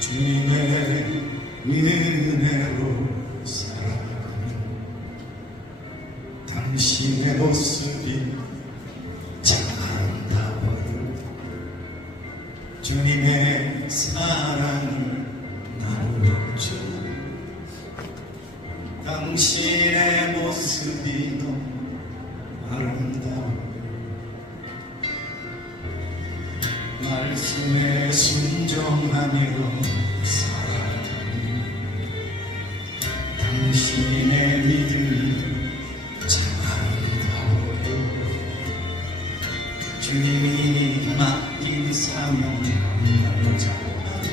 주님의 은혜로 살아가는 당신의 모습이 참 아름다워요. 주님의 사랑을 나누었죠. 당신의 모습이 너무 아름다워요. 말씀에 순종하며 살아가는 당신의 믿음이 참 아름다워요. 주님이 맡긴 사명 감당자하는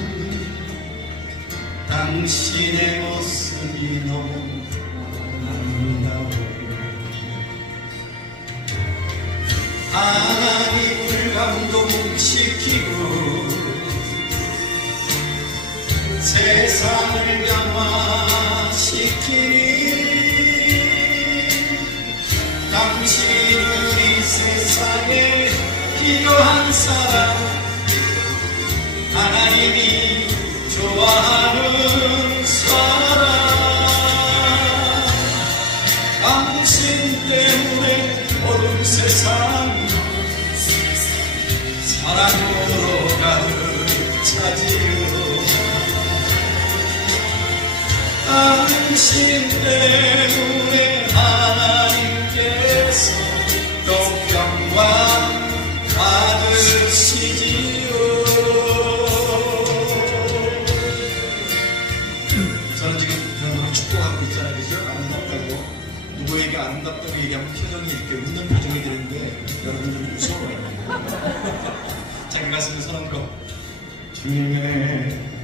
당신의 모습이 너무 아름다워요. 하나님을 감동시키고 세상을 변화시키니 당신은 이 세상에 필요한 사람, 하나님이 좋아하는 사람, 당신 때문에 어두운 세상 사랑으로 가득 차지요. 당신 때문에 하나님께서 또 영광 받으시지요. 저는 지금 여러분을 축복하고 있잖아요. 그죠? 아름답다고. 누구에게 아름답다고 얘기하면 표정이 이렇게 웃는 표정이 되는데 여러분들이 무서워요. 자기 가슴에 서는 거. 주님의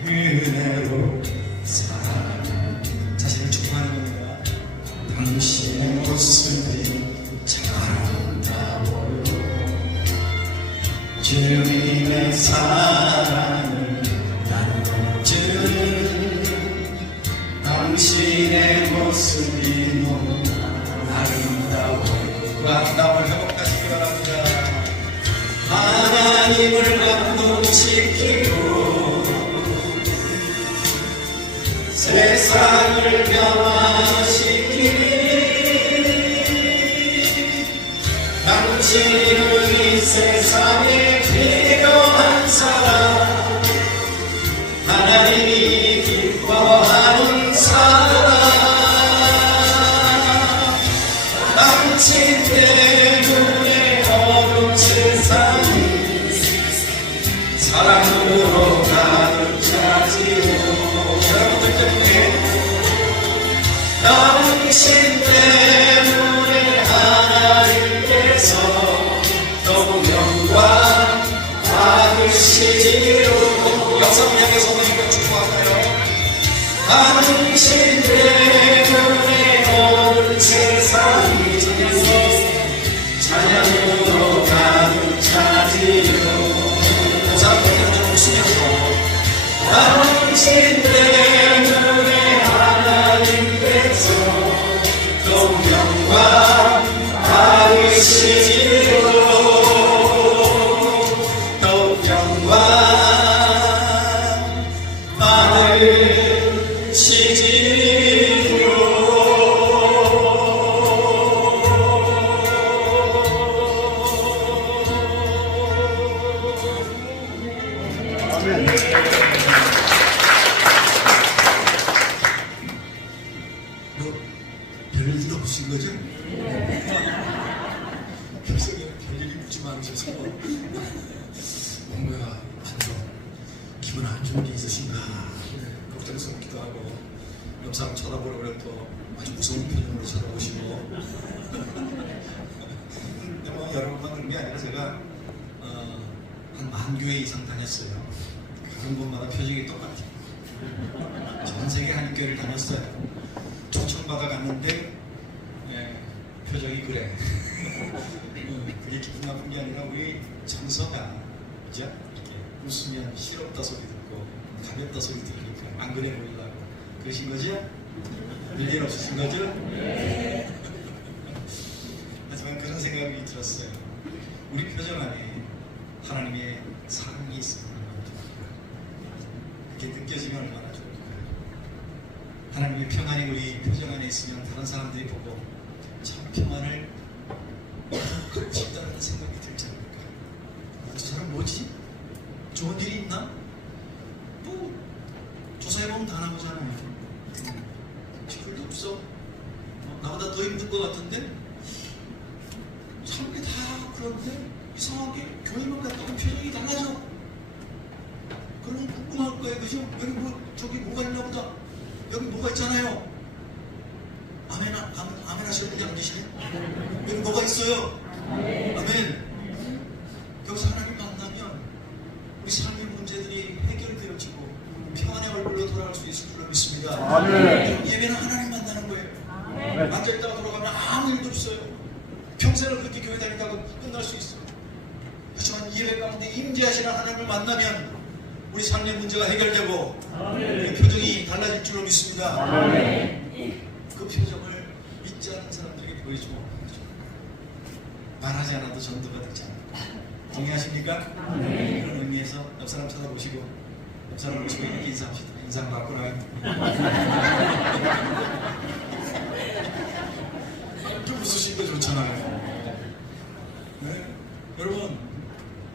은혜로 살아가는 자신을 축복하는 겁니다. 당신의 모습이 참 아름다워요. 주님의 사랑을 나눠주는 당신의 모습이 너무 아름다워요. 그 아름다움을 회복하시기 바랍니다. 하나님을 감동시키고 세상을 변화시키니 당신은 이 세상에 필요한 사람, 하나님이 기뻐하는 사람, 당신 때문에 어두운 세상이 사랑으로 가득 차지요. 여러분들 때문에, 당신 때문에 하나님께서 너무 영광 받으시지요. 영상 향해서 우리가 축복할까요? 당신 때문에 어두운 세상이 찬양으로 가득 차지요. 당신 때문에 하나님께서 또 영광 받으시지요. 또 영광 받으시지요. 아멘. 별일도 없으신 거죠? 표정에 별일이 묻지 않으셔서 뭔가 기분 안 좋은 게 있으신가 걱정스럽기도 하고, 옆 사람 쳐다보려고 해도 또 아주 무서운 표정으로 쳐다보시고. 근데 뭐 여러분만 그런 게 아니라 제가 한 10,000교회 이상 다녔어요. 가는 곳마다 표정이 똑같아요. 전 세계 한인교회를 다녔어요. 초청받아 갔는데 표정이 그래. 그게 기분 나쁜 게 아니라 우리 장서가 그죠? 이렇게 웃으면 실없다 소리 듣고 가볍다 소리 들으니까 안 그래 보이려고 그러신 거죠? 별일 없으신 거죠? 네. 하지만 그 생각이 들었어요. 우리 표정 안에 하나님의 사랑이 있으면 얼마나 좋을까요? 그게 느껴지면 얼마나 좋을까요? 하나님의 평안이 우리 표정 안에 있으면 다른 사람들이 보고 참 평안을 갖고 싶다는 생각이 들지 않을까? 저 사람 뭐지? 좋은 일이 있나? 뭐 조사해보면 다 나오잖아요. 별도 없어. 나보다 더 힘든 것 같은데? 사람들이 다 그런데 이상하게 교회만 갔다 오면 표정이 달라져. 그러면 궁금할 거예요. 그죠? 여기 뭐 저기 뭐가 있나 보다. 여기 뭐가 있잖아요. 아멘 하시는 분이 안 계시네? 여기 뭐가 있어요? 아멘. 여기서 하나님 만나면 우리 삶의 문제들이 해결되어지고 평안의 얼굴로 돌아갈 수 있을 줄로 믿습니다. 아멘. 예배는 하나님 만나는 거예요. 아멘. 앉아있다가 돌아가면 아무 일도 없어요. 평생을 그렇게 교회 다니다가 끝날 수 있어요. 하지만 예배 가운데 임재하시는 하나님을 만나면 우리 삶의 문제가 해결되고 우리 표정이 달라질 줄로 믿습니다. 아멘. 그 표정을 믿지 않는 사람들에게 보여주고 말하지 않아도 전도가 되지 않을까. 동의하십니까? 아멘. 그런 의미에서 옆 사람 쳐다보시고 옆 사람 보시고 이렇게 인사합시다. 인상 바꾸나요? 좀 웃으시는 거 좋잖아요. 네? 여러분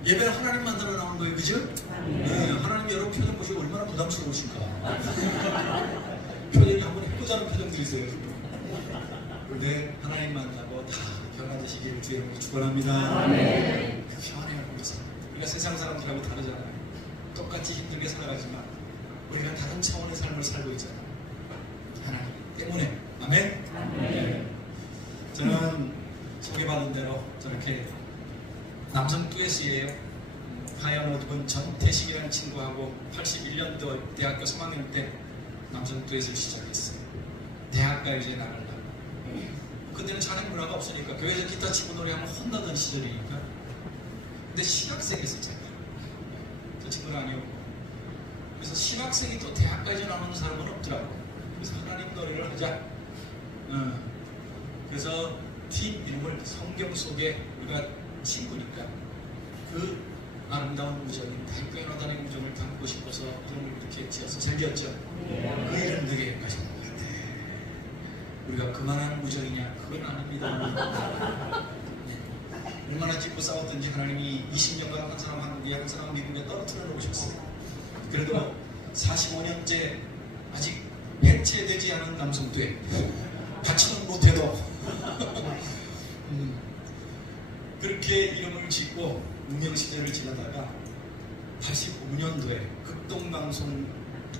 예배는 하나님 만나러 나온 거예요. 그죠? 네, 하나님 여러분 표정 보시고 얼마나 부담스러우실까. 표정이 한번 해보자는 표정들이세요. 그런데 하나님 만나고 다 변화되시기를 주의 이름으로 축원합니다. 네. 그 평안해요. 우리가 세상 사람들하고 다르잖아요. 똑같이 힘들게 살아가지만 우리가 다른 차원의 삶을 살고 있잖아요. 하나님 때문에. 아멘. 네. 저는 소개받은 대로 저렇게 남성 듀엣이에요. 하얀 옷 입은 전태식이라는 친구하고 81년도 대학교 3학년 때 남성 듀엣을 시작했어요. 대학가 이제 나가려고. 그때는 찬양 문화가 없으니까 교회에서 기타 치고 노래하면 혼나던 시절이니까. 근데 신학생이었어요. 제가. 저 친구는 아니었고. 그래서 신학생이 또 대학까지 나오는 사람은 없더라고. 그래서 하나님 노래를 하자. 그래서 팀 이름을 성경 속에 우리가 친구니까 그 아름다운 우정인 대학교에 나다니는 우정을 담고 싶어서 이름을 이렇게 지어서 새겼죠. 그 이름 되게 여기까지 온 것 같아. 우리가 그만한 우정이냐? 그건 아닙니다. 네. 얼마나 짚고 싸웠던지 하나님이 20년간 한 사람 한국에 한 사람 미국에 떨어뜨려 놓으셨어요. 그래도 45년째 아직 해체되지 않은 남성들 받지는 못해도 그렇게 이름을 짓고 무명시대를 지나다가 85년도에 극동방송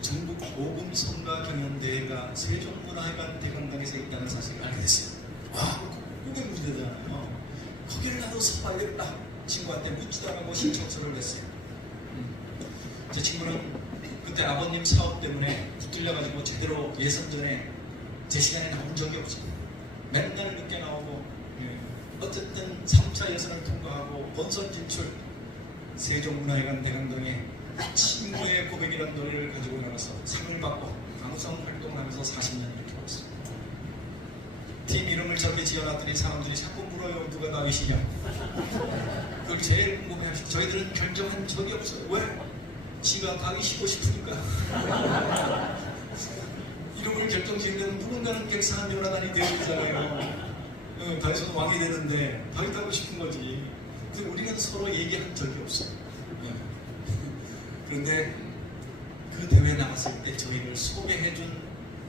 전국 복음성가 경연대회가 세종문화회관 대강당에서 있다는 사실을 알게 됐어요. 와, 그게 무대잖아요. 거기를 나도 서봐야겠다. 친구한테 묻지도 않고 신청서를 냈어요. 제 친구는 그때 아버님 사업 때문에 붙들려가지고 제대로 예선전에 제 시간에 나온 적이 없어요. 맨날 늦게 나오고 어쨌든 3차 예선을 통과하고 본선 진출. 세종문화회관 대강당에 친구의 고백이라는 노래를 가지고 나가서 상을 받고 방송 활동을 하면서 40년 이렇게 왔어요. 팀 이름을 저렇게 지어놨더니 사람들이 자꾸 물어요. 누가 다윗이냐. 그걸 제일 궁금해하시고 저희들은 결정한 적이 없어요. 왜? 지가 다윗이고 싶으니까. 이름을 결정지으려면 누군가는 객사한 요나단이 되어 있잖아요. 다윗은 왕이 되는데 다윗 하고 싶은 거지. 근데 우리는 서로 얘기한 적이 없어요. 그런데 그 대회에 나갔을 때 저희를 소개해준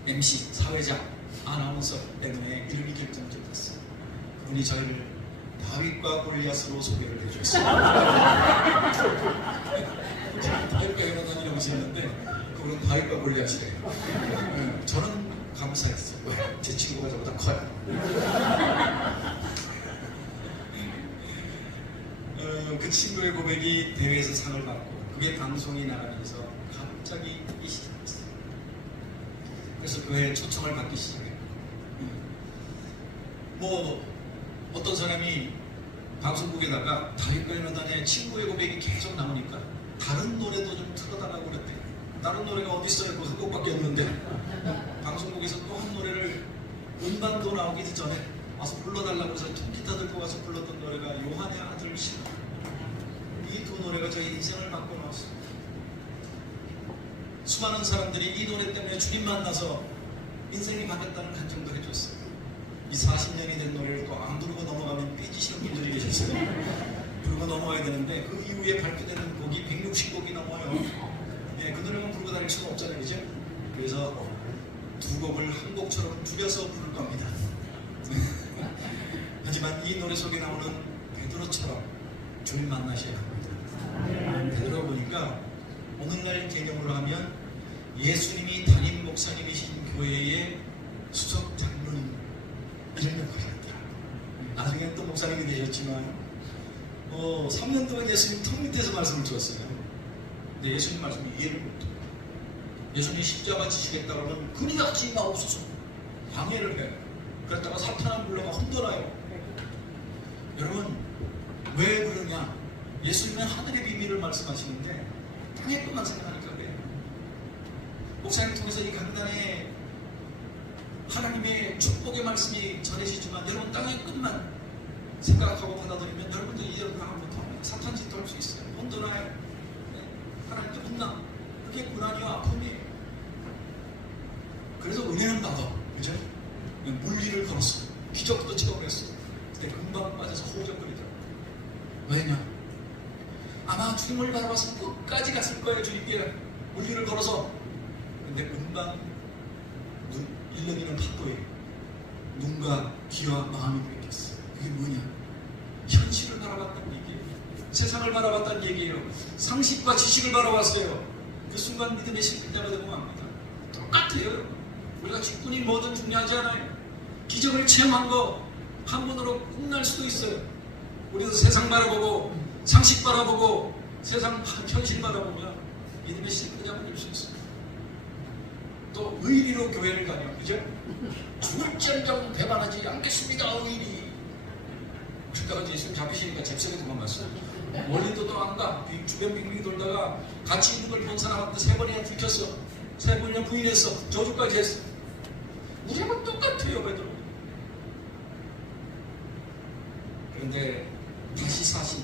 MC, 사회자, 아나운서 때문에 이름이 결정됐어요. 그분이 저희를 다윗과 골리앗으로 소개를 해줬어요. 다윗과 요나단이라고 지었는데 그분은 다윗과 골리앗이래요. 저는 감사했어요. 왜? 제 친구가 저보다 커요. 그 친구의 고백이 대회에서 상을 받고 그게 방송이 나가면서 갑자기 이 시작했어요. 그래서 교회에 초청을 받기 시작해요. 뭐 어떤 사람이 방송국에다가 다윗과 요나단의 친구의 고백이 계속 나오니까 다른 노래도 좀 틀어달라고 그랬대요. 다른 노래가 어디 있어요? 그 한 곡밖에 없는데 방송국에서 또 한 노래를 음반도 나오기 전에 와서 불러달라고 해서 통기타 들고 와서 불렀던 노래가 요한의 아들 시로. 이 두 노래가 저희 인생을 바꿔 놓았습니다. 수많은 사람들이 이 노래 때문에 주님 만나서 인생이 바뀌었다는 간증도 해줬어요. 이 40년이 된 노래를 또 안 부르고 넘어가면 삐지시는 분들이 계셨어요. 부르고 넘어가야 되는데 그 이후에 발표되는 곡이 160곡이 넘어요. 네, 그 노래만 부르고 다닐 수가 없잖아요, 그죠? 그래서 두 곡을 한 곡처럼 줄여서 부를 겁니다. 하지만 이 노래 속에 나오는 베드로처럼 주님 만나셔야 합니다. 베드로 보니까 오늘날 개념으로 하면 예수님이 담임 목사님이신 교회의 수석 장로님 이런 역할을 했더라. 나중에 또 목사님이 되셨지만 3년 동안 예수님 턱 밑에서 말씀을 들었어요. 근데 예수님 말씀이 이해를 못해요. 예수님이 십자가 지시겠다 그러면 그리같이 나옵소서 방해를 해요. 그랬다가 사탄을 불러가 혼돈하여. 여러분 왜 그러냐? 예수님은 하늘의 비밀을 말씀하시는데 땅의 것만 생각하니까 그래요. 목사님 통해서 이 강단에 하나님의 축복의 말씀이 전해지지만 여러분 땅의 것만 생각하고 받아들이면 여러분들 이해를 하면부터 사탄 짓도 할 수 있어요. 혼돈하여. 하나님께 혼나. 그게 고난이와 아픔이에요. 그래서 은혜는 받아. 그죠? 물리를 걸었어. 기적도 체험했어. 근데 금방 빠져서 호적거리더라고. 왜냐? 아마 주님을 바라봤으면 끝까지 갔을 거예요. 주님께 물리를 걸어서. 근데 금방 일렁이는 파도에 눈과 귀와 마음이 뺏겼어. 그게 뭐냐? 현실을 바라봤다는 얘기예요. 세상을 바라봤다는 얘기예요. 상식과 지식을 바라봤어요. 그 순간 믿음의 실패 때가 되고 맙니다. 똑같아요. 우리가 죽군이 뭐든 중요하지 않아요. 기적을 체험한 거 한 번으로 끝날 수도 있어요. 우리도 세상 바라보고 상식 바라보고 세상 현실 바라보면 믿음의 실패가 될 수 있어요. 또 의리로 교회를 다녀. 그죠? 죽을지언정 배반하지 않겠습니다. 의리. 그러다가 예수님 잡히시니까 잽싸게 도망갔어요. 원리도 또 안 가. 주변 빙빙 돌다가 같이 있는 걸 본 사람한테 3번이나 들켰어. 3번이나 부인했어. 저주까지 했어. 우리하고 똑같아요, 베드로. 그런데 다시 사신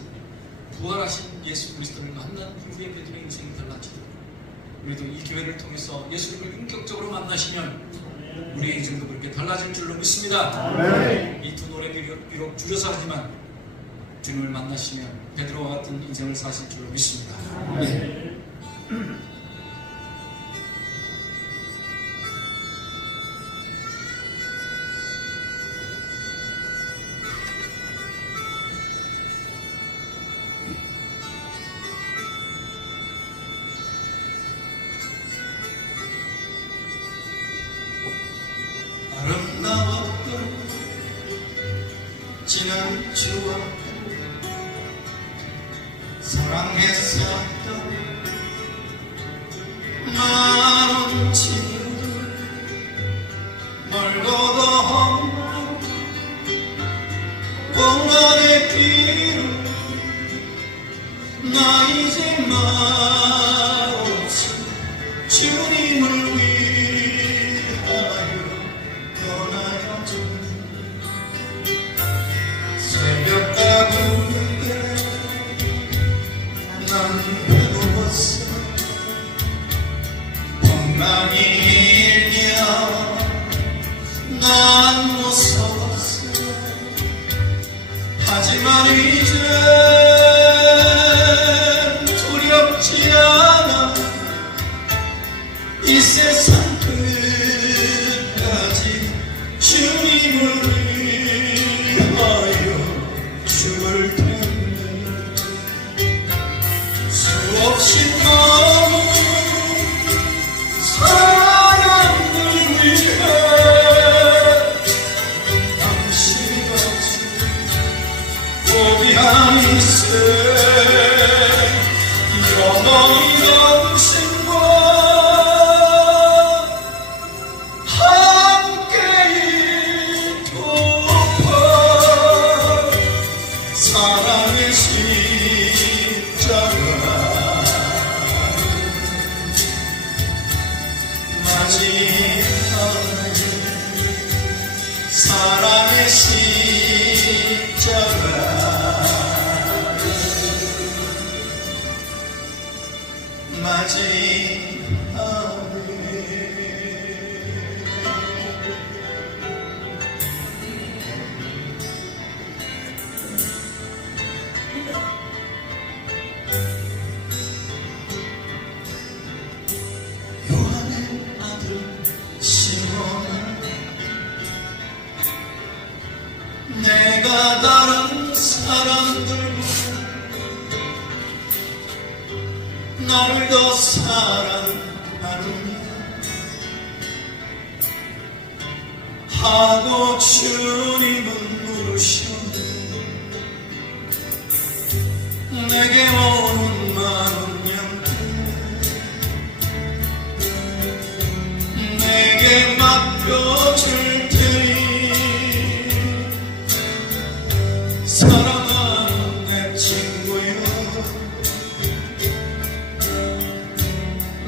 부활하신 예수 그리스도를 만난 이후에 베드로의 인생이 달라지고 우리도 이 교회를 통해서 예수님을 인격적으로 만나시면 우리의 인생도 그렇게 달라질 줄로 믿습니다. 이 두 노래 비록 줄여서 하지만 주님을 만나시면 베드로와 같은 인생을 사실 줄로 믿습니다. 네. 아름다웠던 지난 추억 사랑했었던 많은 친구들 멀고도 험한 고난의 길을 나 이제 말없이 주님을 위하여 떠나야지. 새벽 가구인데 난 외로웠어. 엉망이 일면 난 무서웠어. 하지만 이제 두렵지 않아. 이 세상 끝까지 주님을 위하여 죽을 텐데 수없이 많은 사람들 위해 당신같이 고귀한 이세 영원히 당신과 함께 있도록 사랑의 십자가 십자가를 맞이하네. 요한의 아들 시몬아, 내가 다른 사람들보다 나를 더 사랑하느냐 하고 주님은 물으시니 내게 오는 많은 양들 내게 맡겨줄 테니 사랑하는 내 친구여,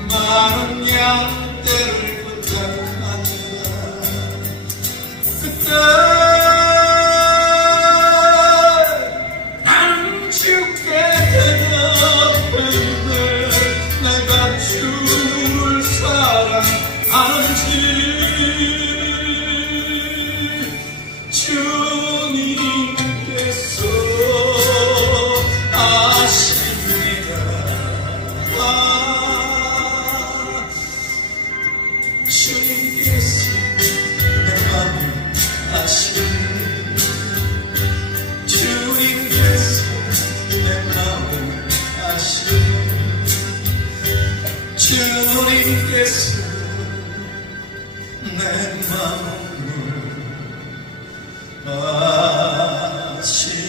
많은 양떼를 부탁한다. 그때 나는 죽게 되었는데 내가 주를 사랑하는지 주님께서 아십니다. 주님께서 내 마음을 아십니다. 주님께서 내 마음을 아십니다. 주님께서 내 마음을 아시리.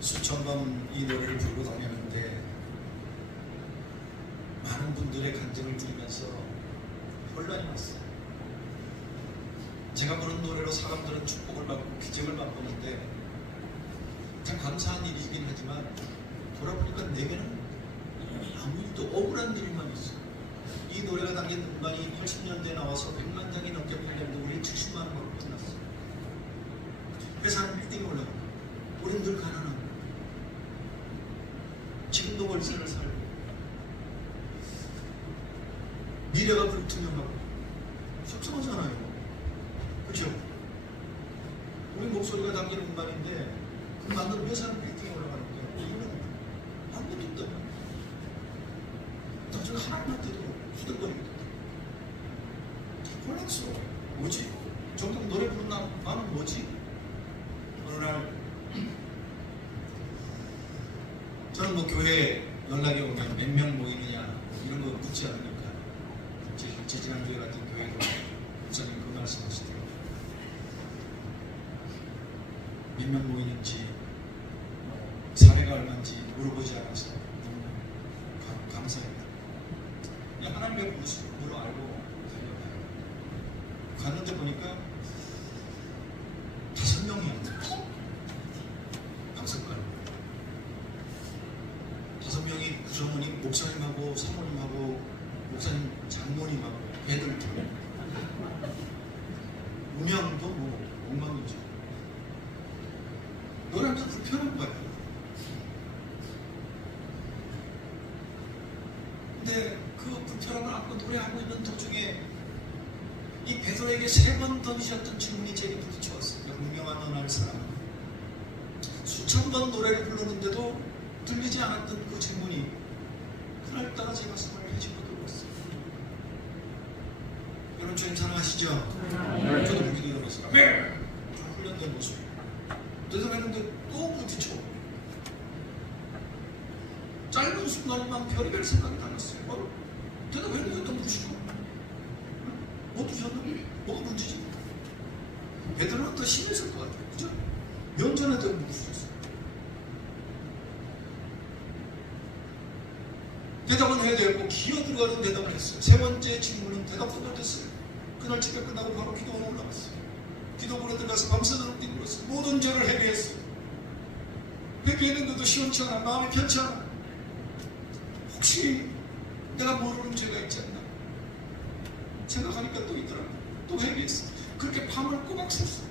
수천 번 이 노래를 부르고 다녔는데 많은 분들의 간증을 들으면서 혼란이 왔어요. 제가 부른 노래로 사람들은 축복을 받고 기적을 맛보는데 참 감사한 일이긴 하지만 돌아보니까 내게는 아무 일도 억울한 일만 있어요. 이 노래가 담긴 음반이 80년대에 나와서 100만 장이 넘게 팔렸는데 우리 70만 원으로 끝났어요. 회사는 빌딩에 올라가고 우린 늘 가난하고 지금도 월세를 살고 미래가 불투명하고 속상하잖아요. 그렇죠? 우리 목소리가 담긴 음반인데 그 만든 회사는 빌딩에 올라가는데 우리는 아무것도 없다. 나중에 하나님한테도 후들거리게 된다. 혼란스러워. 뭐지? 정말 노래 부르는 나는 뭐지? 어느 날 저는 뭐 교회 연락이 오면 몇 명 모이느냐 이런 거 묻지 않으니까 제 지난주에 같은 교회도 목사님 그 말씀 하시더라고요. 몇 명 모이는지 사례가 얼마인지 물어보지 않아서 너무 감사합니다. 그냥 하나님의 모습으로 알고 달려가요. 갔는데 보니까 5명이었어요. 방석가로 5명이 구성원이 목사님하고 사모님하고 목사님 장모님하고 애들도 음향도 뭐 엉망이죠. 노래하면서 불편한 거예요. 근데 그 불편함을 안고 노래하고 있는 도중에 이 베드로에게 3번 던지셨던 질문이 제게 부딪혀왔어요. 분명한 어느 날 사람, 수천 번 노래를 부르는데도 들리지 않았던 그 질문이 그날따라 제 가슴을 헤집어 들었어요. 여러분 주님 사랑하시죠? 네. 저도 그렇게 되어봤어요. 네. 훈련된 모습. 대답했는데 또 부딪혀. 짧은 순간에만 별의별 생각이 다 났어요. 대답했는데 또 부딪혀. 뭐 부딪혔나? 뭐가 문제지? 베드로는 더 심했을 것 같아요. 그죠? 면전에도 부딪혔어요. 대답은 해야 되고 기어 들어가는 대답을 했어요. 세 번째 질문은 대답도 못했어요. 그날 집회 끝나고 바로 기도원에 올라갔어요. 기도원에 들어가서 밤새도록 기도했어요. 모든 죄를 회개했어요. 회개했는데도 시원치 않아. 마음이 편치 않아. 혹시 내가 모르는 죄가 있지 않나 생각하니까 또 있더라고요. 또 회개했어요. 그렇게 밤을 꼬박 샜어요.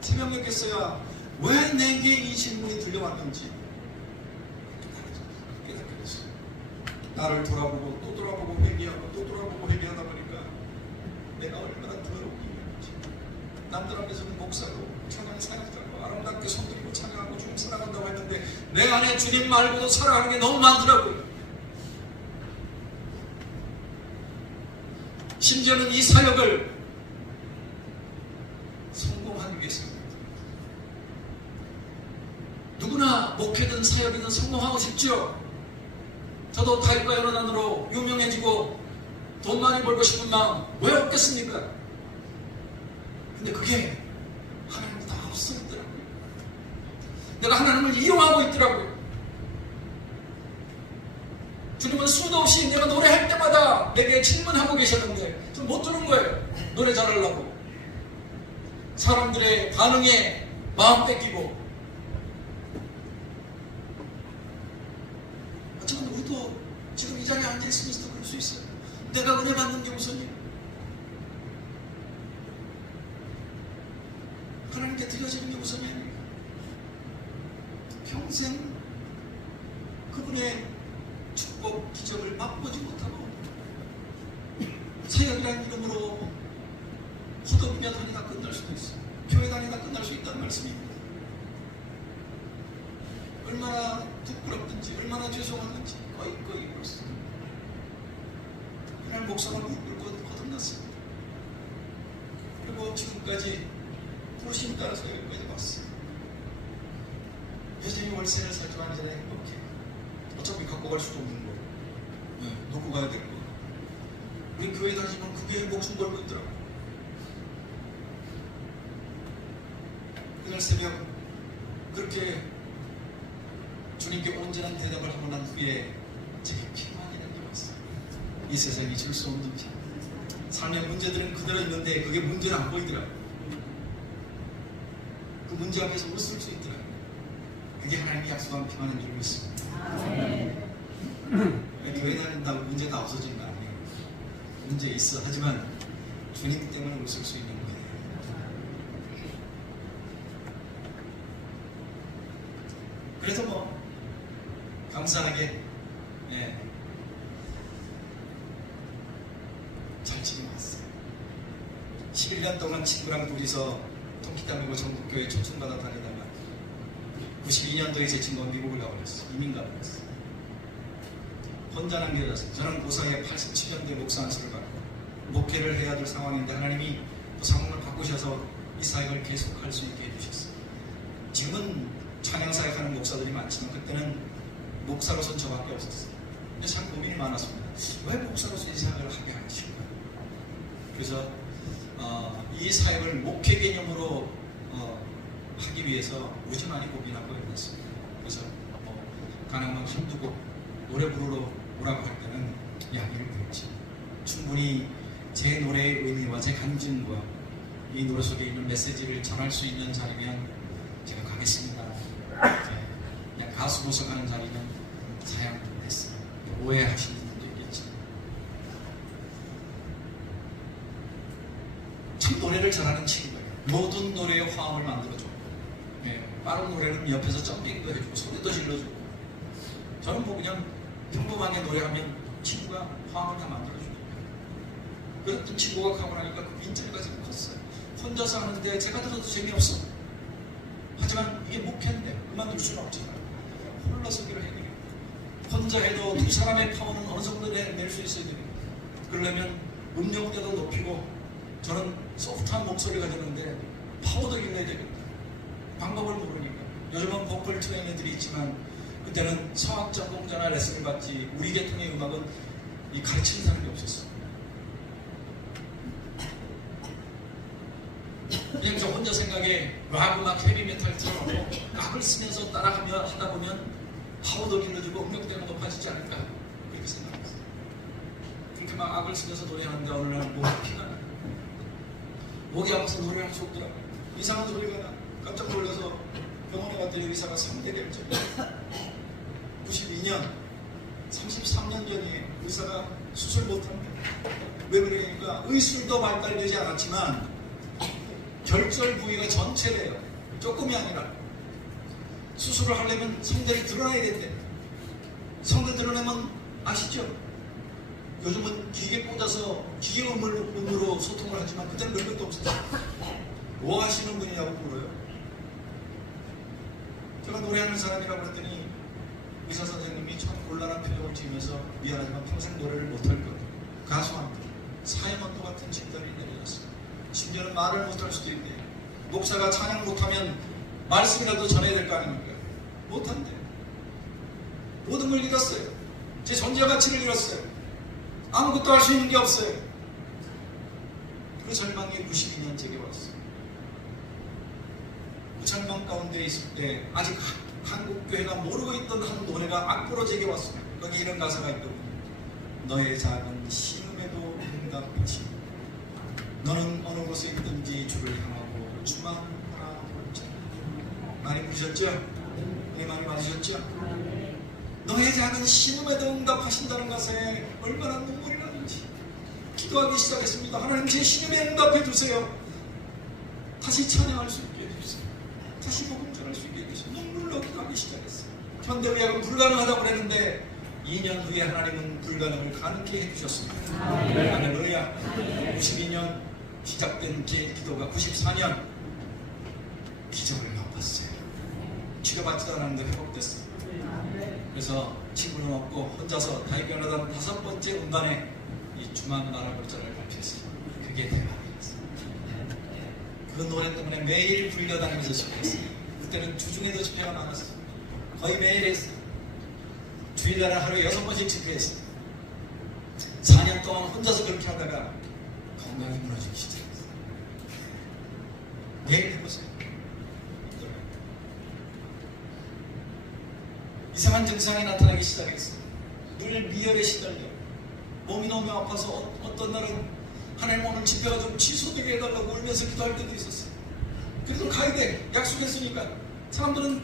새벽 늦겠어야 왜 내게 이 질문이 들려왔는지 깨닫게 됐어요. 나를 돌아보고 또 돌아보고 회개하고 또 돌아보고 회개하다 보니까 내가 얼마나 더럽게 있는지. 남들 앞에서는 목사로 찬양 사역자고 아름답게 손들고 찬양하고 주님 사랑한다고 했는데 내 안에 주님 말고도 사랑하는 게 너무 많더라고요. 심지어는 이 사역을 성공하기 위해서입니다. 누구나 목회든 사역이든 성공하고 싶죠. 저도 다윗과 연합원으로 유명해지고 돈 많이 벌고 싶은 마음 왜 없겠습니까? 근데 그게 하나님이 다 앞서 있더라고요. 내가 하나님을 이용하고 있더라고요. 주님은 수도 없이 내가 노래할 때마다 내게 질문하고 계셨는데 좀 못 들은 거예요. 노래 잘하려고. 사람들의 반응에 마음 뺏기고. 하지만 우리도 지금 이 자리에 앉아있으면서도 그럴 수 있어요. 내가 은혜 받는 게 우선이에요. 하나님께 드려지는 게 우선이에요. 평생 그분의 축복, 기적을 맛보지 못하고 사역이라는 이름으로 허덕이며 다니다 끝날 수도 있어요. 교회 다니다 끝날 수 있다는 말씀입니다. 얼마나 부끄럽든지 얼마나 죄송하든지 꺼이꺼이 울었어요. 그날 목사가 울고 거듭났습니다. 그리고 지금까지 부르심 따라서 여기까지 왔어요. 여전히 월세를 살지만 저는 행복해. 어차피 갖고 갈 수도 없는 거. 놓고 가야 될 거. 우리 교회 다니면 그게 목숨 걸고 있더라고. 그날 새벽 그렇게 주님께 온전한 대답을 하고 난 후에 제게 피곤하게 느껴졌어요. 이 세상이 줄 수 없는 피. 삶의 문제들은 그대로 있는데 그게 문제는 안 보이더라고. 그 문제 앞에서 웃을 수 있더라고. 그게 하나님이 약속한 평안인 줄 믿습니다. 교회 다닌다고 문제가 없어진 거 아니에요. 문제 있어. 하지만 주님 때문에 웃을 수 있는 거예요. 그래서 뭐 감사하게 잘 지내왔어요. 11년 동안 친구랑 둘이서 통기타 메고 전국교회 초청받아 다니다가 92년도에 제 친구가 미국을 가버렸어요. 이민 가버렸어요. 혼자 남겨졌어요. 저는 그 사이에 87년도에 목사 안수를 받고 목회를 해야 될 상황인데 하나님이 그 상황을 바꾸셔서 이 사역을 계속할 수 있게 해주셨어요. 지금은 찬양 사역하는 목사들이 많지만 그때는 목사로서는 저밖에 없었어요. 근데 참 고민이 많았습니다. 왜 목사로서 이 사역을 하게 하실까요? 그래서 이 사역을 목회 개념으로 하기 위해서 무지 많이 고민하고 있었습니다. 그래서 가능하면 한두 곡 노래 부르러 오라고 할 때는 양해를 드렸지. 충분히 제 노래의 의미와 제 간증과 이 노래 속에 있는 메시지를 전할 수 있는 자리면 제가 가겠습니다. 그냥 가수 모셔가는 자리는 사양했어요. 오해하시는 분도 있겠지. 참 노래를 잘하는 친구예요. 모든 노래의 화음을 만들어줘. 빠른 노래는 옆에서 점핑도 해주고 소리도 질러주고. 저는 뭐 그냥 평범하게 노래하면 친구가 화음을 다 만들어주고. 그랬던 친구가 가고 나니까 그 빈자리가 좀 컸어요. 혼자서 하는데 제가 들어도 재미없어. 하지만 이게 목회인데 그만둘 수는 없잖아요. 홀라서 기를 해야 됩니다. 혼자 해도 두 사람의 파워는 어느 정도 낼 수 있어야 됩니다. 그러려면 음역대도 높이고 저는 소프트한 목소리가 되는데 파워도 길러야 되겠다. 방법을 모르니까. 요즘은 보컬 트레이너들이 있지만 그때는 성악 전공자나 레슨을 받지 우리 계통의 음악은 이 가르치는 사람이 없었어요. 그냥 저 혼자 생각에 락 음악, 헤비메탈 틀어놓고 악을 쓰면서 따라하며 하다 보면 파워도 길러주고 음역대가 높아지지 않을까. 이렇게 생각했어요. 그렇게 막 악을 쓰면서 노래하는데 어느 날 목이 피가 나. 목이 아파서 노래할 수 없더라고요. 이상한 소리가 나. 깜짝 놀라서 병원에 갔더니 의사가 3대 결절. 92년, 33년 전에 의사가 수술 못합니다. 왜 그러니까 의술도 발달되지 않았지만 결절 부위가 전체래요. 조금이 아니라. 수술을 하려면 성대를 드러내야 된대. 성대 드러내면 아시죠? 요즘은 기계 꽂아서 기계 음으로 소통을 하지만 그때는 그런 것도 없었어요. 뭐 하시는 분이냐고 물어요. 제가 노래하는 사람이라고 그랬더니 의사 선생님이 참 곤란한 표정을 지으면서 미안하지만 평생 노래를 못할 것. 가수한테 사형원도 같은 진단이 내려졌어요. 심지어는 말을 못할 수도 있대요. 목사가 찬양 못하면 말씀이라도 전해야 될 거 아닙니까? 못한대. 모든 걸 잃었어요. 제 존재 가치를 잃었어요. 아무것도 할 수 있는 게 없어요. 그 절망이 92년 제게 왔어요. 그 절망 가운데 있을 때 아직 한국교회가 모르고 있던 한 노래가 악보로 제게 왔습니다. 거기 이런 가사가 있거든요. 너의 작은 신음에도 응답하시고 너는 어느 곳에 있든지 주를 향하고 주만 바라보자. 많이 부르셨죠? 우리 많이 맞으셨죠? 너의 작은 신음에도 응답하신다는 가사에 얼마나 눈물이 나는지 기도하기 시작했습니다. 하나님 제 신음에 응답해 주세요. 다시 찬양할 수 있게 해주세요. 다시 복음 전할 수 있게 해주세요. 눈물로 기도하기 시작했어요. 현대의학은 불가능하다고 그랬는데 2년 후에 하나님은 불가능을 가능케 해주셨습니다. 할렐루야. 92년 시작된 제 기도가 94년 기적을 맛봤어요. 치료받지도 않았는데 회복됐어요. 그래서 친구는 없고 혼자서 발견하던 5번째 음반에 이 주만 바라볼 자를 발표했어요. 그게 대박이었어요. 그 노래 때문에 매일 불려다니면서 집회했어요. 그때는 주중에도 집회가 많았어요. 거의 매일 했어요. 주일날은 하루에 6번씩 집회했어요. 4년 동안 혼자서 그렇게 하다가 건강이 무너지기 시작했어요. 매일 해보세요. 이상한 증상이 나타나기 시작했어요. 늘 미열에 시달려. 몸이 너무 아파서 어떤 날은 하나님 오늘 집회가 좀 취소되게 해달라고 울면서 기도할 때도 있었어요. 그래도 가야 돼. 약속했으니까. 사람들은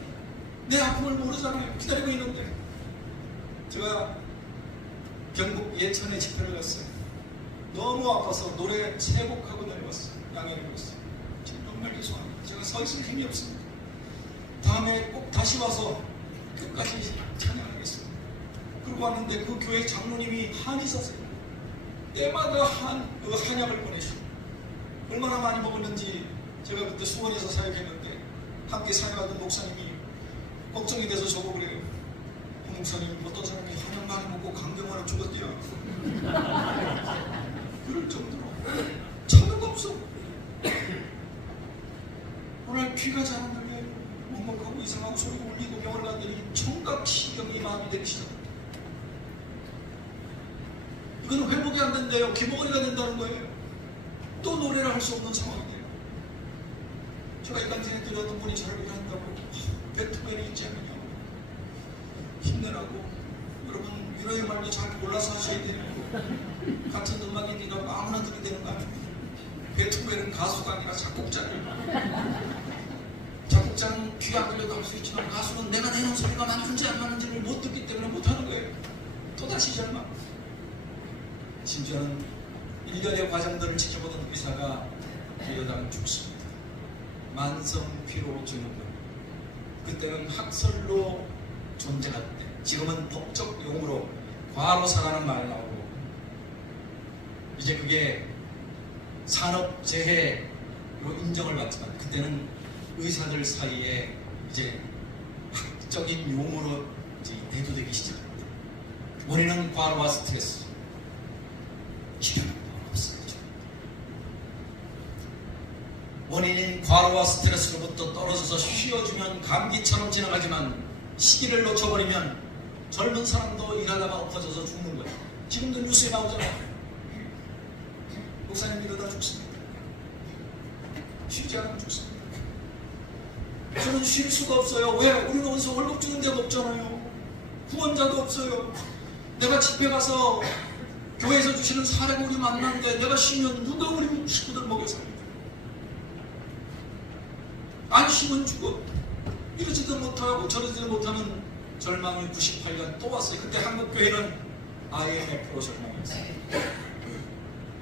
내 아픔을 모르잖아요. 기다리고 있는데. 제가 경북 예천에 집회를 갔어요. 너무 아파서 노래 3곡 하고 내려왔어요. 양해를 구했어요. 지금 정말 죄송합니다. 제가 서 있을 힘이 없습니다. 다음에 꼭 다시 와서 끝까지 찬양하겠습니다. 그러고 왔는데 그 교회 장로님이 한의사세요. 때마다 한약을 보내시고 얼마나 많이 먹었는지 제가 그때 수원에서 사역했는데 함께 사역하던 목사님이 걱정이 돼서 저보고 그래요. 목사님 어떤 사람이 한약 많이 먹고 강경화로 죽었대요. 그럴 정도로 차도가 없어. 오늘 귀가 잘 안 들려요. 먹먹하고 이상하고 소리가 울리고 병을 갔더니 청각신경이 마비되기 시작합니다. 이건 회복이 안 된대요. 귀머거리가 된다는 거예요. 또 노래를 할 수 없는 상황이에요. 제가 이 간증에 드렸던 분이 저를 위한다고 베토벤이 있지 않느냐. 힘내라고. 여러분 위로의 말도 잘 골라서 하셔야 돼요. 같은 음악이니까 아무나 들이대는 거 아닙니다. 베토벤은 가수가 아니라 작곡자예요. 작곡자는 귀 안 들려도 할 수 있지만 가수는 내가 내는 소리가 맞는지 안 맞는지를 못 듣기 때문에 못하는 거예요. 또다시 절망. 심지어는 1년의 과정들을 지켜보던 의사가 이러다가 죽습니다. 만성 피로증후군. 그때는 학설로 존재가 돼. 지금은 법적 용어로 과로사라는 말이 나오고 이제 그게 산업재해로 인정을 받지만 그때는 의사들 사이에 이제 학적인 용어로 이제 대두되기 시작합니다. 원인은 과로와 스트레스. 치료는 없어요. 원인인 과로와 스트레스로부터 떨어져서 쉬어주면 감기처럼 지나가지만 시기를 놓쳐버리면 젊은 사람도 일하다가 엎어져서 죽는 거예요. 지금도 뉴스에 나오잖아요. 목사님 이러다 죽습니다. 쉬지 않으면 죽습니다. 저는 쉴 수가 없어요. 왜? 우리는 어디서 월급 주는 데도 없잖아요. 구원자도 없어요. 내가 집회 가서 교회에서 주시는 사례고리 만났는데 내가 쉬면 누가 우리 식구들 먹여 살립니까? 안 쉬면 죽어. 이러지도 못하고 저러지도 못하는 절망을 98년 또 왔어요. 그때 한국교회는 IMF로 절망했어요.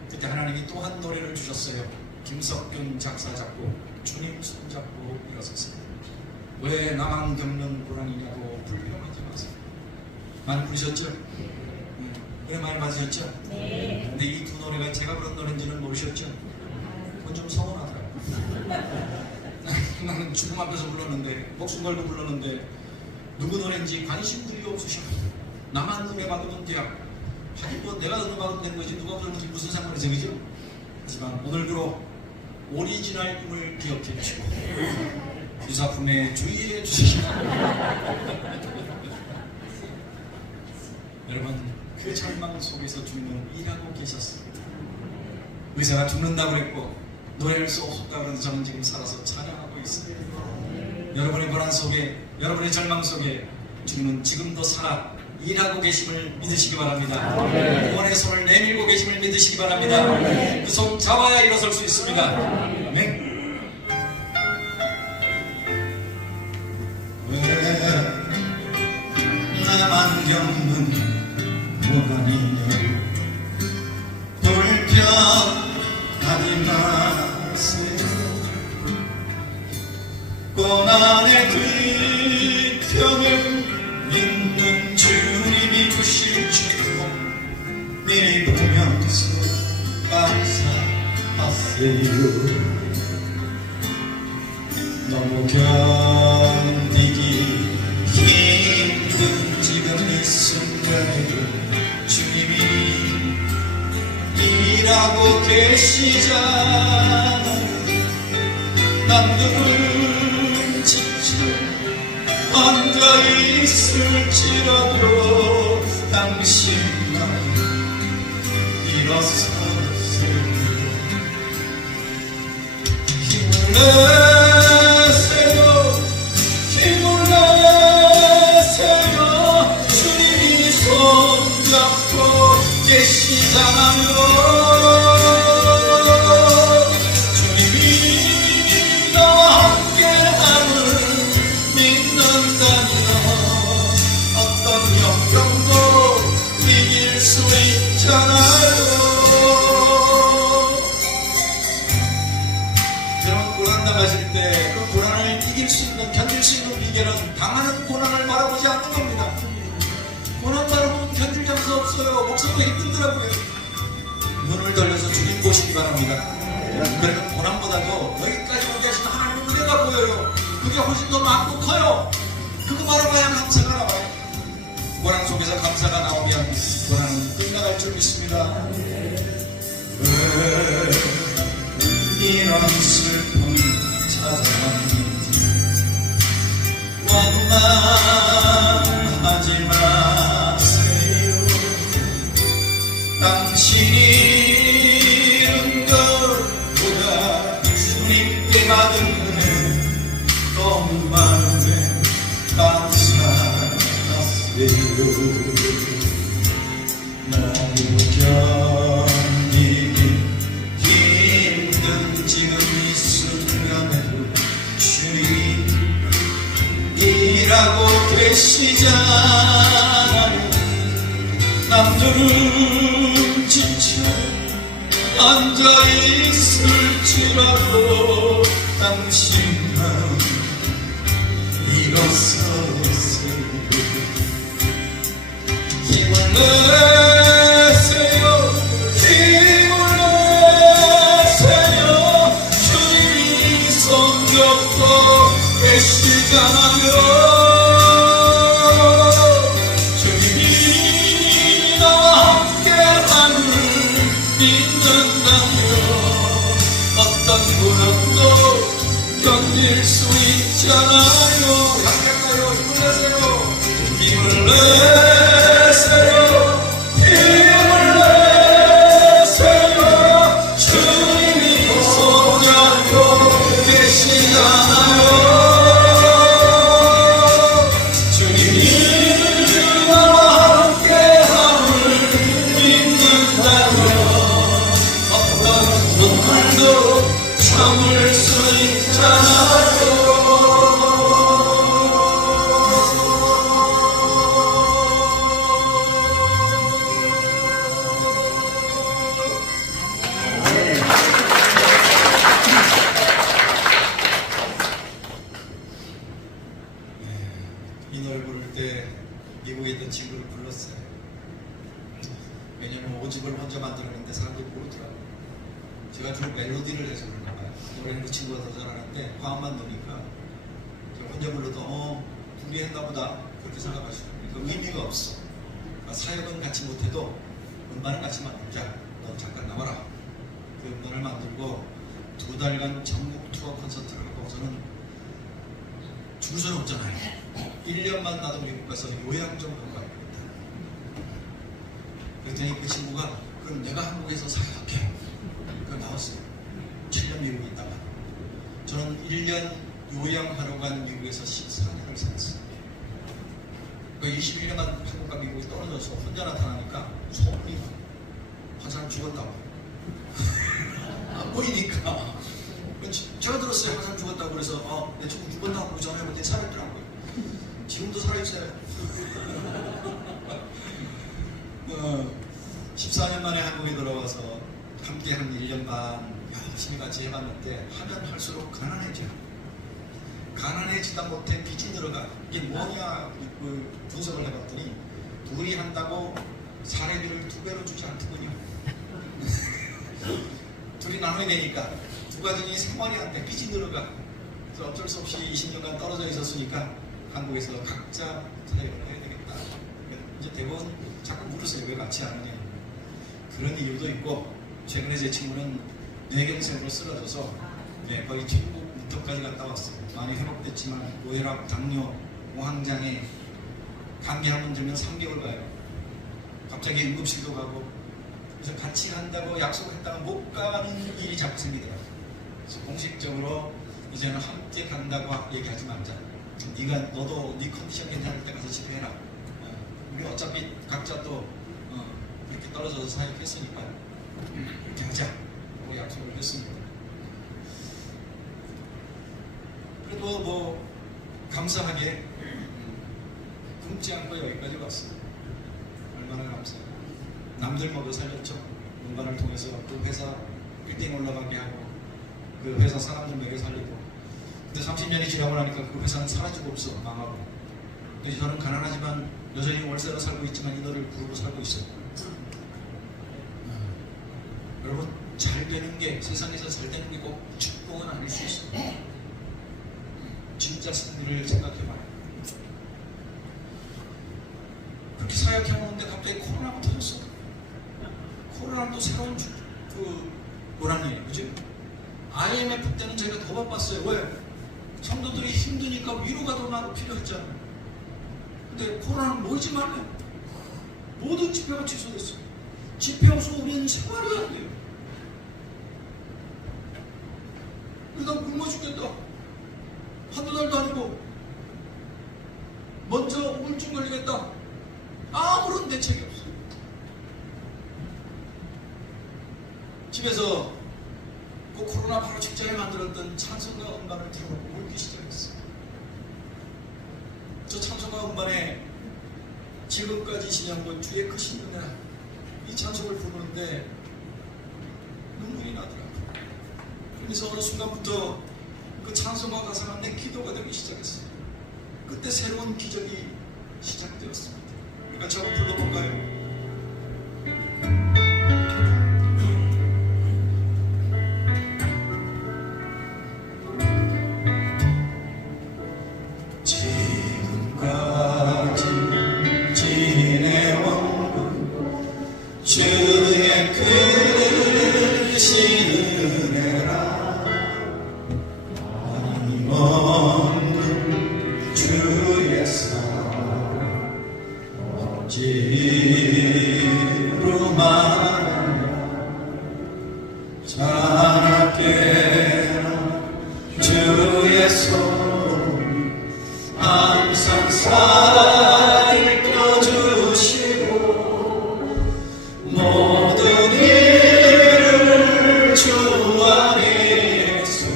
그때 하나님이 또 한 노래를 주셨어요. 김석균 작사 작곡, 주님 손잡고 일어섰어요. 왜 나만 겪는 고난이냐고 불평하지 마세요. 많이 부르셨죠? 그래 많이 맞으셨죠? 네. 근데 이 두 노래가 제가 부른 노래인지는 모르셨죠? 그건 좀 서운하더라고요. 나는 죽음 앞에서 불렀는데, 목숨 걸고 불렀는데 누구 노래인지 관심들이 없으셔. 나만 노래 받으면 돼요. 하긴 뭐 내가 은혜 받으면 된 거지 누가 부르는지 무슨 상관이죠, 그죠? 하지만 오늘부로 오리지널임을 기억해 주시고 유사품에 주의해 주시기 바랍니다. 여러분, 그 절망 속에서 주님은 일하고 계셨습니다. 의사가 죽는다고 그랬고 노래할 수 없었다고 그래서 저는 지금 살아서 찬양하고 있습니다. 여러분의 고난 속에, 여러분의 절망 속에 주님은 지금도 살아 일하고 계심을 믿으시기 바랍니다. 구원의 손을 내밀고 계심을 믿으시기 바랍니다. 그 손 잡아야 일어설 수 있습니다. 아멘. 왜 나만 겪는 고난이냐 불평하지 마세요. 고난의 뒤편을 믿는 주님이 주실 축복 미리 보면서 감사하세요. 너무 견디기 힘든 지금 이 순간에도 주님이 일하고 계시잖아. 남들은 지쳐 앉아있을지라도 당신만 일어서세요. 힘을 내세요. 힘을 내세요. 주님이 손잡고 계시잖아요. 주님이 나와 함께함을 믿는다면 어떤 역경도 이길 수 있잖아요. 여러분, 고난 당하실 때 그 고난을 이길 수 있는, 견딜 수 있는 비결은 당하는 고난을 바라보지 않는 겁니다. 고난 바라보면 견딜 장수 없어요. 목숨도 힘들더라고요. 눈을 돌려서 주님 보시기 바랍니다. 그러면 고난보다도 여기까지 오게 하신 하나님의 은혜가 보여요. 그게 훨씬 더 많고 커요. 그거 바라봐야 감사가 나와요. 고난 속에서 감사가 나오면 고난은 끝나갈 줄 믿습니다. 왜 이런 슬픔이 찾아왔는지 원망하지 마세요. 당신이 잃은 것보다 주님께 받은 은혜 너무 많은데 감사하세요. 너무 견디기 힘든 지금 이 순간에도 주님이 일하고 계시잖아요. 남들은 지쳐 앉아있을지라도 당신만 일어서세요. 힘을 내세요. 힘을 내세요. 주님이 손잡고 계시잖아요. 주님이 나와 함께함을 믿는다면 어떤 고난도 견딜 수 있잖아요. 함께할까요? 힘을 내세요. 힘을 내세요. 힘을 내세요. 주님이 손잡고 계시잖아요. 주님이 나와 함께함을 이 노래 부를 때 미국에 있던 친구를 불렀어요. 왜냐면 5집을 혼자 만들었는데 사람들이 모르더라고요. 제가 주로 멜로디를 해서 그런가 봐요. 노래는 그 친구가 더 잘하는데 화음만 넣으니까 제가 혼자 불러도 준비했나 보다 그렇게 생각하시더라고요. 그러니까 의미가 없어. 그러니까 사역은 같이 못해도 음반은 같이 만들자. 너 잠깐 나와라. 그 음반을 만들고 2달간 전국 투어 콘서트를 하고 저는 줄 수는 없잖아요. 1년만 나도 미국 가서 요양 좀 하고 가야겠다. 그랬더니 그 친구가 그럼 내가 한국에서 사역할게. 그 나왔어요. 7년 미국에 있다가 저는 1년 요양하러 간 미국에서 14년을 살았어요. 그 21년간 한국과 미국이 떨어져서 혼자 나타나니까 소문이 한 사람 죽었다고. 안 보이니까. 제가 들었어요. 한 사람 죽었다고. 그래서 내 친구 죽었다고 전화해봤더니 살았더라고요. 지금도 살아있어요. 14년 만에 한국에 돌아와서 함께 한 1년 반 열심히 같이 해봤는데 하면 할수록 가난해져. 가난해지다 못해 빚이 들어가. 이게 뭐냐 분석을 해봤더니 둘이 한다고 사례비를 2배로 주지 않더군요. 둘이 나눠야 되니까 두 가정이 생활이 안 돼. 빚이 늘어가. 그래서 어쩔 수 없이 20년간 떨어져 있었으니까 한국에서 각자 사역을 해야 되겠다. 이제 대부분 자꾸 물으세요. 왜 같이 안 하냐. 그런 이유도 있고 최근에 제 친구는 뇌경색으로 쓰러져서 거의 천국 무턱까지 갔다 왔어요. 많이 회복됐지만 고혈압, 당뇨, 모황장애, 감기 한 번 들면 3개월 가요. 갑자기 응급실도 가고. 그래서 같이 간다고 약속했다가 못 가는 일이 자꾸 생기더라고요. 그래서 공식적으로 이제는 함께 간다고 얘기하지 말자. 너도 네 컨디션 괜찮을 때 가서 집회해라. 우리 어차피 각자 또 이렇게 떨어져서 사역했으니까 이렇게 하자고 약속을 했습니다. 그래도 뭐 감사하게 굶지 않고 여기까지 왔어요. 얼마나 감사해요. 남들 먹여 살렸죠. 음반을 통해서 그 회사 1등 올라가게 하고 그 회사 사람들 먹여 살리고. 근데 30년이 지나고 나니까 그 회사는 사라지고 없어. 망하고. 그래서 저는 가난하지만 여전히 월세로 살고 있지만 이 노래를 부르고 살고 있어요. 여러분 잘 되는 게 세상에서 잘 되는 게 꼭 축복은 아닐 수 있어요. 진짜 승리를 생각해봐요. 그렇게 사역해오는데 갑자기 코로나가 터졌어. 코로나는 또 새로운 고난이에요. 그지? IMF 때는 저희가 더 바빴어요. 왜? 성도들이 힘드니까 위로가 더 많이 필요했잖아요. 근데 코로나는 모이지 말래. 모든 집회가 취소됐어요. 집회 없어 우리는 생활이 안 돼요. 그러다 굶어 죽겠다. 한두 달도 아니고 먼저 우울증 걸리겠다. 아무런 대책이 없어요. 집에서 그 코로나 바로 직전에 만들었던 찬송가 음반을 틀어놓고 울기 시작했어요. 저 찬송가 음반에 지금까지 신양본 주의 크신 은혜 이 찬송을 부르는데 눈물이 나더라고요. 그래서 어느 순간부터 그 찬송가 가사가 내 기도가 되기 시작했어요. 그때 새로운 기적이 시작되었습니다. 그러니까 저거 불러볼까요? 지금까지 지내온 주의 크신 은혜라 어림없는 주의 사랑 억지로 말하며 자나깨나 주의 손 항상 살펴주시고 모든 일을 주 안에서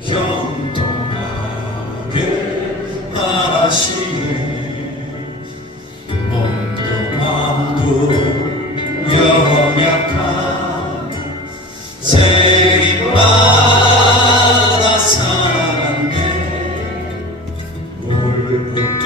형통하게 하시네. 몸도 마음도 연약한 세림받아 살았네. 울부터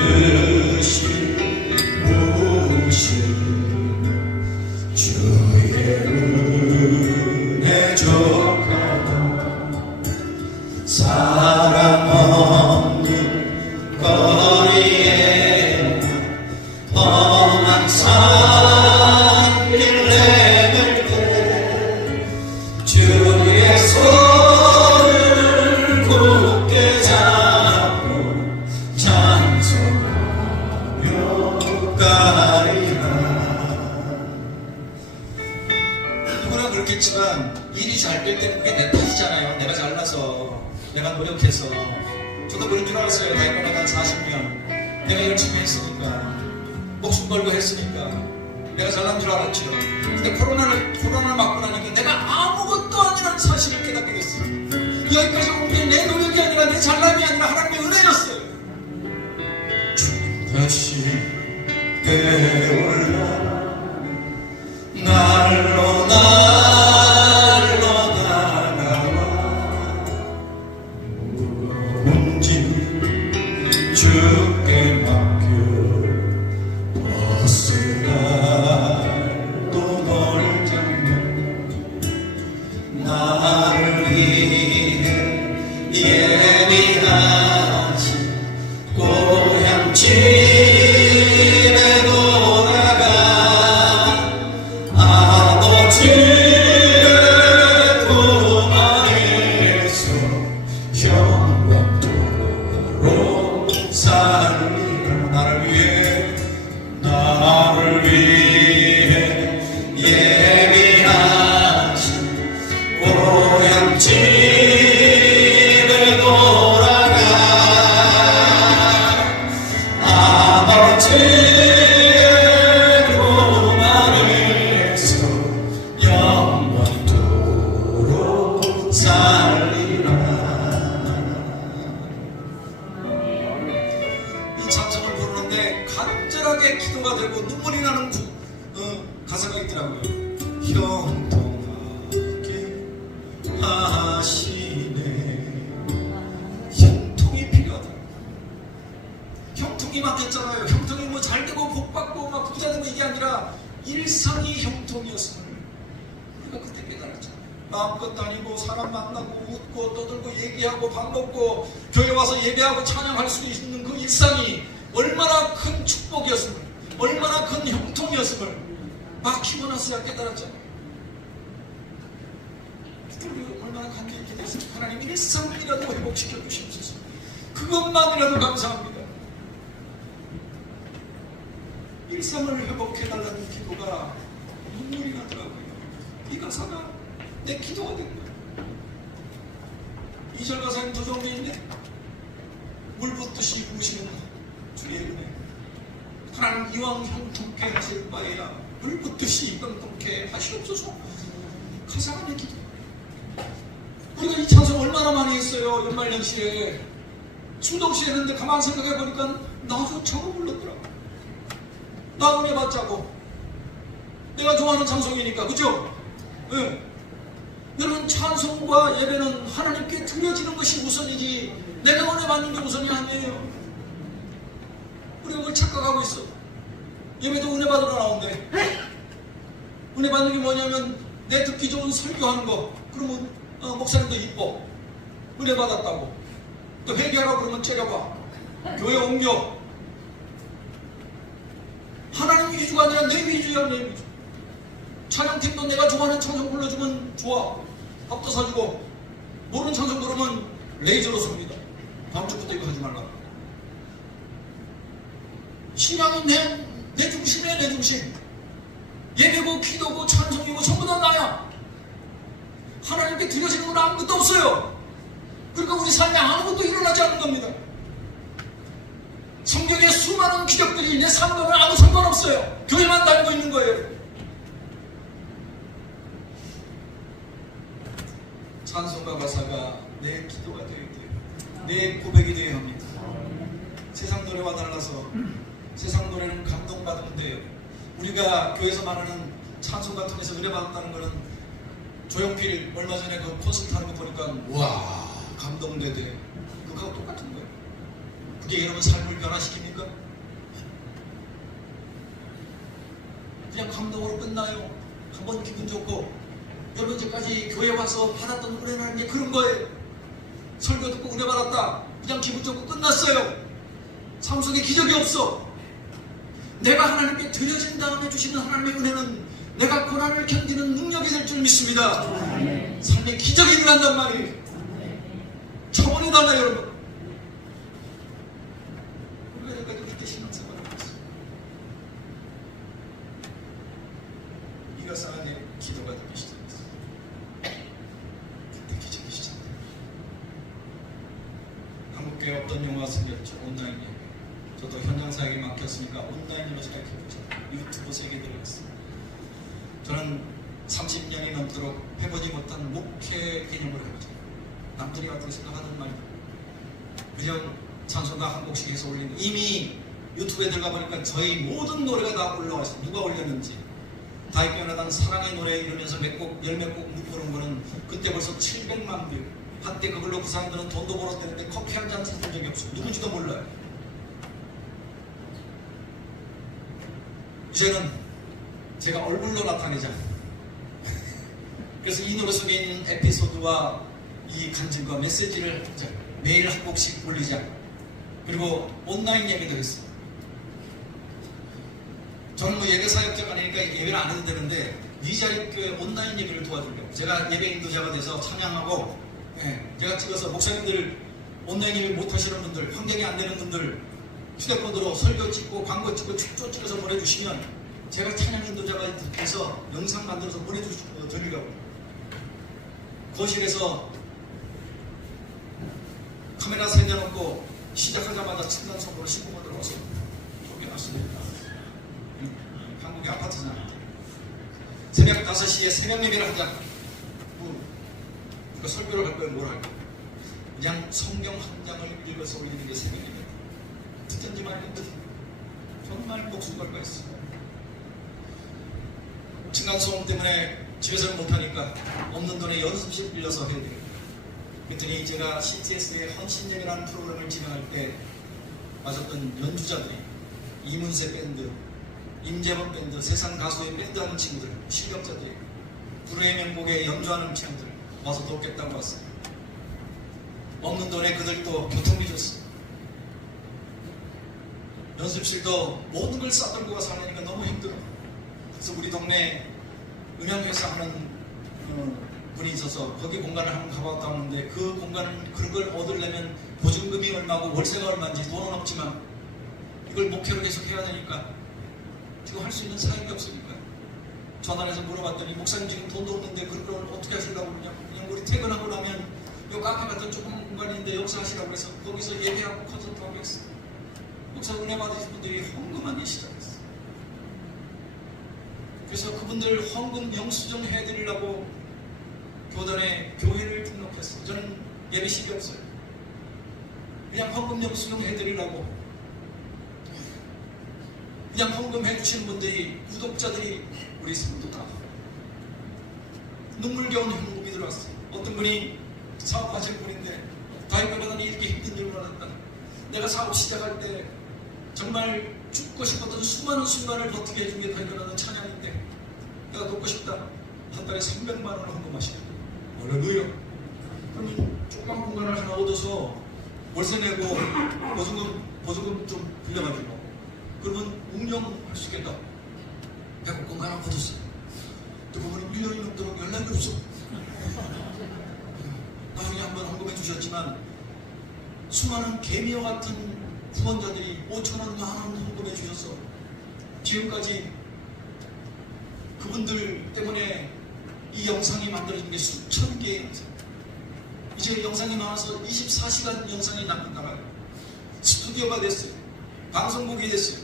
위에 험한 산길 내밀 때 주의 손을 굳게 잡고 찬송하며 가리라. 누구나 그렇겠지만 일이 잘 될 때는 그게 내 탓이잖아요. 내가 잘나서, 내가 노력해서. 저도 그런 줄 알았어요. 대학원에 한 40년 내가 열심히 했으니까, 목숨 걸고 했으니까 내가 잘난 줄 알았죠. 근데 코로나를 맞고 나니까 내가 아무것도 아니라는 사실을 깨닫게 됐어요. 여기까지 온 게 내 노력이 아니라 내 잘남이 아니라 하나님의 은혜였어요. 다시 되올라 날로 다가와 무거운지 주께 맡겨 벗어날 또 너를 잡는 나를 위해 예비하신 고향집에 돌아가 아버지의 품 안에서 영원토록 살리라. 나를 위해 예비하신 고향집에 돌아가 아버지의 품 안에서 영원토록 살리라. 이 찬송을 부르는데 간절하게 기도가 되고 눈물이 나는 가사가 있더라고요. 형통하게 하시네. 형통이 필요하다. 형통이 많겠잖아요. 형통이 뭐 잘되고 복받고 막 부자되고 이게 아니라 일상이 형통이었음을 우리가 그때 깨달았잖아요. 마음껏 다니고 사람 만나고 웃고 떠들고 얘기하고 밥 먹고 교회 와서 예배하고 찬양할 수 있는 그 일상이 얼마나 큰 축복이었음을, 얼마나 큰 형통이었음을 막히고 나서야 깨달았잖아요. 우리 얼마나 간절히 기도했습니까? 하나님 일상이라도 회복시켜 주시옵소서. 그것만이라도 감사합니다. 일상을 회복해달라는 기도가 눈물이 나더라고요. 이 가사가 내 기도가 된 거예요. 2절 가사에 두 종류 있네. 물 붓듯이 부으시는 주의 은혜. 하나님 이왕 형통케 하실 바에야 물 붓듯이 형통케 하시옵소서. 가사가 내 기도. 우리가 이 찬송 얼마나 많이 했어요. 연말연시에 수도 없이 했는데 가만 생각해보니까 나조차고 불렀더라고. 나 은혜 받자고. 내가 좋아하는 찬송이니까. 그죠? 네. 여러분, 찬송과 예배는 하나님께 드려지는 것이 우선이지 내가 은혜 받는 게 우선이 아니에요. 우리가 그걸 착각하고 있어. 예배도 은혜 받으러 나온대. 은혜 받는 게 뭐냐면 내 듣기 좋은 설교하는 거. 그러면 목사님도 이뻐. 은혜 받았다고. 또 회개하라고 그러면 째려봐. 교회 옮겨. 하나님 위주가 아니라 내 위주야. 내 위주. 찬양팀도 내가 좋아하는 찬송 불러주면 좋아. 밥도 사주고. 모르는 찬송 부르면 레이저로 쏩니다. 다음 주부터 이거 하지 말라고. 신앙은 내 중심이야. 내 중심. 예배고 기도고 찬송이고 전부 다 나야. 하나님께 드려지는 건 아무것도 없어요. 그러니까 우리 삶에 아무것도 일어나지 않는 겁니다. 성경에 수많은 기적들이 내 삶과는 아무 상관없어요. 교회만 다니고 있는 거예요. 찬송과 가사가 내 기도가 되어야 돼요. 내 고백이 되어야 합니다. 세상 노래와 달라서 세상 노래는 감동받으면 돼요. 우리가 교회에서 말하는 찬송 같은 데서 은혜 받았다는 거는 조용필 얼마 전에 그 콘서트 하는 거 보니까 와 감동되대. 그거하고 똑같은 거예요. 그게 여러분 삶을 변화시킵니까? 그냥 감동으로 끝나요. 한번 기분 좋고. 여러분 이제까지 교회 와서 받았던 은혜라는 게 그런 거예요. 설교 듣고 은혜 받았다. 그냥 기분 좋고 끝났어요. 삶 속에 기적이 없어. 내가 하나님께 드려진 다음에 주시는 하나님의 은혜는 내가 고난을 견디는 능력이 될 줄 믿습니다. 삶에 기적이 일어난단 말이에요. 차원이 달라요, 여러분. 우리가 여기까지 그렇게 신앙생활을 했어요. 이가 상하게 기도가 되기 시작했어요. 그때 기적이 시작돼요. 한국교회에 어떤 영화가 생겼죠. 온라인 예배. 저도 현장 사역에 맡겼으니까 온라인으로 사역해보자. 유튜브 세계에 들어갔어요. 저는 30년이 넘도록 해보지 못한 목회 개념으로 해보자. 남들이 어떻게 생각하는 말이다. 그냥 찬송가 한 곡씩 해서 올리는, 이미 유튜브에 들어가 보니까 저희 모든 노래가 다 올라와 있어요. 누가 올렸는지. 다윗변화단 사랑의 노래 이러면서 몇 곡, 열몇 곡 묶어놓은 거는 그때 벌써 700만 뷰. 한때 그걸로 그 사람들은 돈도 벌었대는데 커피 한 잔 사준 적이 없어요. 누군지도 몰라요. 이제는 제가 얼굴로 나타내자. 그래서 이 노래 속에 있는 에피소드와 이 간증과 메시지를 매일 한 곡씩 올리자. 그리고 온라인 예배도 했어요. 저는 뭐 예배 사역자가 아니니까 예배를 안 해도 되는데 위자립교회 온라인 예배를 도와주려고 제가 예배 인도자가 돼서 찬양하고, 제가 찍어서 목사님들 온라인 예배 못 하시는 분들, 환경이 안 되는 분들 휴대폰으로 설교 찍고 광고 찍고 축조 찍어서 보내주시면 제가 찬양 인도자가 돼서 영상 만들어서 보내드리려고. 거실에서 카메라 세워놓고 시작하자마자 층간소음으로 신고가 들어와서 쫓겨났습니다. 한국의 아파트잖아요. 새벽 5시에 새벽 예배를 하자. 그러니까 설교를 할 거예요. 뭘 할 거예요? 그냥 성경 한 장을 읽어서 올리는 게 새벽 예배. 듣든지 말든지 정말 목숨 걸고 있어요. 층간소음 때문에 집에서는 못하니까 없는 돈에 연습실 빌려서 해야 돼요. 그랬더니 제가 CTS의 헌신령이라는 프로그램을 진행할 때 맞았던 연주자들이 이문세 밴드, 임재범 밴드, 세상 가수의 밴드 하는 친구들, 실력자들이 불후의 명곡에 연주하는 친구들 와서 돕겠다고 왔어요. 없는 돈에 그들도 교통비 줬어요. 연습실도 모든 걸 싸들고 가서 하려니까 너무 힘들어. 그래서 우리 동네 음향회사 하는 분이 있어서 거기 공간을 한번 가봤다 하는데, 그 공간은 그걸 얻으려면 보증금이 얼마고 월세가 얼마인지 돈은 없지만 이걸 목표로 계속 해야 되니까 지금 할 수 있는 사역이 없으니까 전화해서 물어봤더니, 목사님 지금 돈도 없는데 그걸 어떻게 하시려고 그러냐고. 그냥 우리 퇴근하고 나면 요 카페 같은 조그만 공간인데 여기서 하시라고 해서 거기서 예배하고 콘서트하고 했어요. 목사 은혜 받으신 분들이 헌금하기 시작했어요. 그래서 그분들 헌금 영수증 해드리려고 교단에 교회를 등록했어요. 저는 예배식이 없어요. 그냥 헌금 영수증 해드리려고. 그냥 헌금 해주시는 분들이, 구독자들이 우리 성도다. 눈물겨운 헌금이 들어왔어요. 어떤 분이 사업하실 분인데, 다윗변화단이 이렇게 힘든 줄 몰랐다. 내가 사업 시작할 때 정말 죽고 싶었던 수많은 순간을 버티게 해준 게 다윗변화단 찬양인데 내가 돕고 싶다. 한 달에 300만 원을 헌금하시는 거예요. 할렐루야. 그러면 조그만 공간을 하나 얻어서 월세 내고 보증금 좀 빌려가지고 그러면 운영할 수 있겠다. 내가 공간 하나 얻었어. 또 그분이 1년이 넘도록 연락이 없어. 나중에 한번 헌금해 주셨지만 수많은 개미와 같은 후원자들이 5,000원, 10,000원 헌금해 주셔서 지금까지 그분들 때문에 이 영상이 만들어진 게 수천 개의 영상. 이제 영상이 나와서 24시간 영상이 나가요. 스튜디오가 됐어요. 방송국이 됐어요.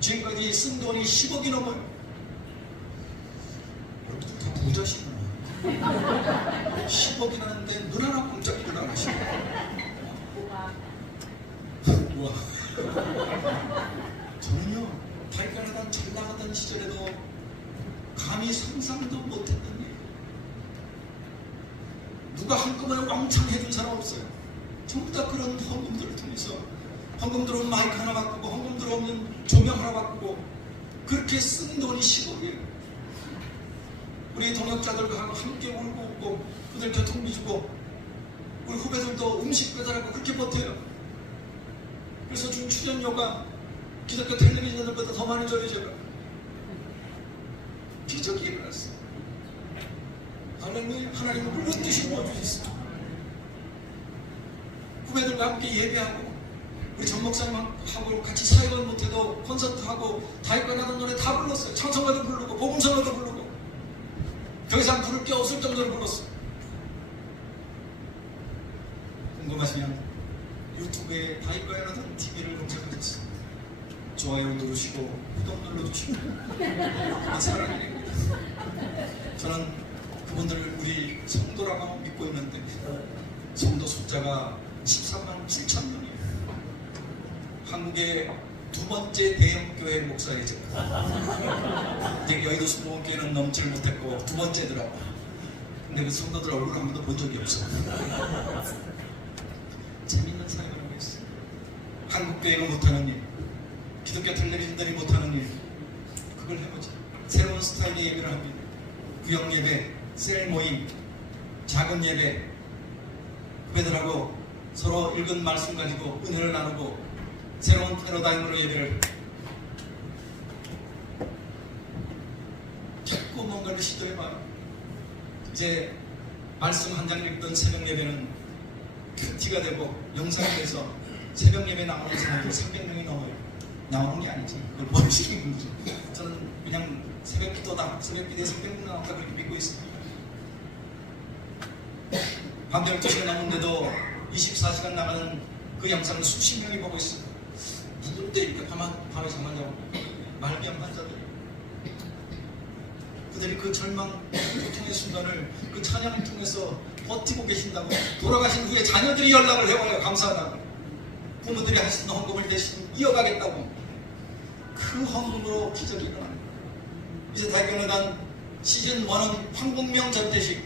지금까지 쓴 돈이 10억이 넘어요. 여러분들 다 부자시구나. 10억이라는데 눈 하나 꼼짝이를 안 하시고. 우와. 저는요, 다윗변화단 잘 나가던 시절에도 감히 상상도 못했던 일. 누가 한꺼번에 왕창 해준 사람 없어요. 전부 다 그런 헌금들을 통해서, 헌금 들어오면 마이크 하나 바꾸고, 헌금 들어오면 조명 하나 바꾸고, 그렇게 쓴 돈이 10억이에요. 우리 동역자들과 함께 울고 웃고, 그들 교통비 주고, 우리 후배들도 음식 배달하고 그렇게 버텨요. 그래서 지금 출연료가 기독교 텔레비전보다 더 많이 줘요. 기적이 일어났어. 하나님은 물론 뜻이 모아주셨어. 후배들과 함께 예배하고 우리 전 목사님하고 같이 사역은 못해도 콘서트하고 다윗과 나던 노래 다 불렀어요. 찬송가도 부르고 복음성가도 부르고 더 이상 부를 게 없을 정도로 불렀어요. 궁금하시면 유튜브에 다윗과 나던 TV를 검색하셨어요. 좋아요 누르시고 구독 눌러주시고 사랑합니다. 저는 그분들을 우리 성도라고 믿고 있는데 성도 숫자가 13만 7천 명이에요. 한국의 두 번째 대형교회 목사예요. 이제 여의도 수목원교회는 넘질 못했고 두 번째더라고. 근데 그 성도들 얼굴 한 번도 본 적이 없어. 재밌는 사역을 하고 있어요. 한국교회가 못하는 일, 기독교 텔레비전들이 못하는 일, 그걸 해보자. 새로운 스타일의 예배를 합니다. 구역 예배, 셀 모임, 작은 예배, 후배들하고 서로 읽은 말씀 가지고 은혜를 나누고 새로운 패러다임으로 예배를 자꾸 뭔가를 시도해봐요. 이제 말씀 한 장 읽던 새벽 예배는 큐티가 되고 영상이 돼서 새벽 예배 나오는 사람들이 300명이 넘어요. 나오는 게 아니지. 그걸 뭘 시키는 거지. 저는 그냥 새벽 기도다, 새벽 기도에 300명 나온다 그렇게 믿고 있습니다. 밤 12시가 넘는데도 24시간 나가는 그 영상을 수십 명이 보고 있어요. 누군데 이렇게 밤에 잠안 자고 말기암 환자들, 그들이 그 절망, 고통의 순간을 그 찬양을 통해서 버티고 계신다고. 돌아가신 후에 자녀들이 연락을 해와요. 감사하다고. 부모들이 하신 헌금을 대신 이어가겠다고. 그 헌금으로 기적이 일어나요. 이제 다이어나간 시즌 1은 황복명 전대식.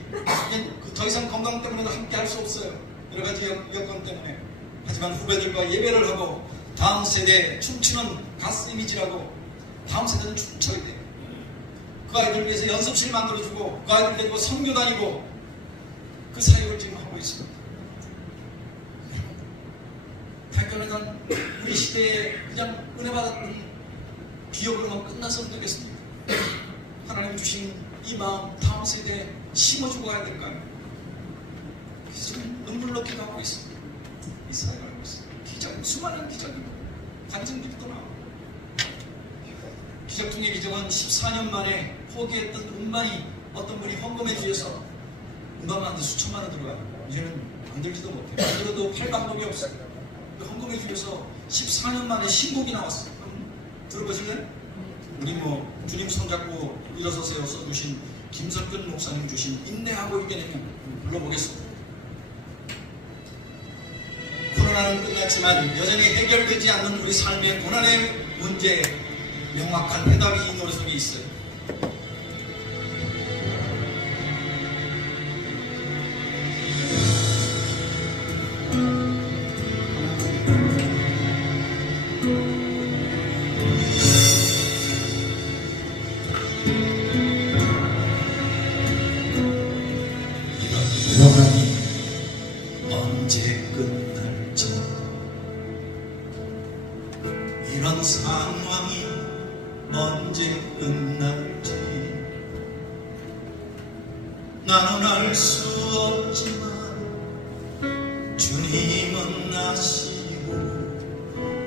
더 이상 건강 때문에도 함께 할 수 없어요. 여러 가지 여건 때문에. 하지만 후배들과 예배를 하고 다음 세대에 춤추는 가스 이미지라고. 다음 세대는 춤춰야 돼. 그 아이들 위해서 연습실 만들어주고 그 아이들 데리고 선교 다니고 그 사역을 지금 하고 있습니다. 다이어나간 우리 시대에 그냥 은혜 받았던 기억으로만 끝나서는 되겠습니다. 하나님 주신 이 마음 다음 세대에 심어주고 가야 될까요? 그래서 눈물로 기도하고 있습니다. 이 사역을 하고 있습니다. 기적, 수많은 기적이 간증 기도도 나오고. 기적 중의 기적은 14년 만에 포기했던 음반이 어떤 분이 헌금해 주셔서 음반만 수천만 원 들어가요. 이제는 만들지도 못해요. 만들어도 팔 방법이 없어요. 헌금해 주셔서 14년 만에 신곡이 나왔어요. 들어보실래요? 우리 주님 손잡고 일어서세요 써주신 김석근 목사님 주신 인내하고 이겨내면 불러보겠습니다. 코로나는 끝났지만 여전히 해결되지 않는 우리 삶의 고난의 문제에 명확한 해답이 이 노래 속에 있어요. 고난이 언제 끝날지, 이런 상황이 언제 끝날지 나는 알 수 없지만 주님은 아시고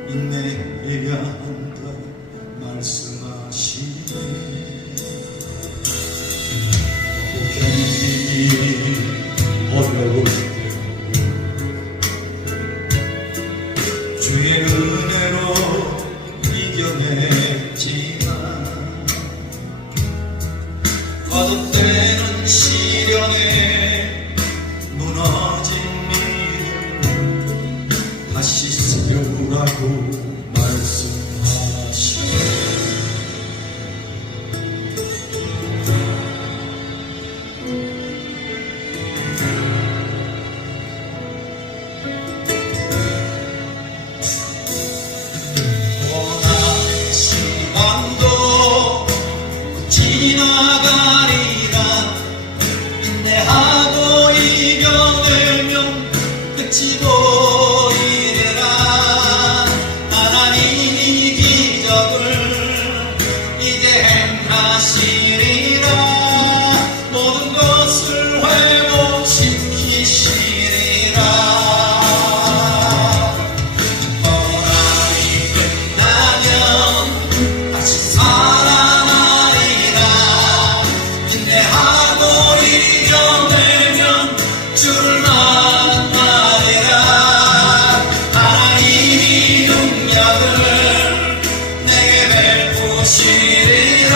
인내해야 한다 말씀하시네. 견디기 어려울 때 주의 은혜로 이겨냈지만 거듭되는 시련에 무너진 믿음 다시 세우라고 말씀하시네. 지나가리라. 인내하고 이겨내면 끝이 보이리라. 능력을 내게 베푸시리라.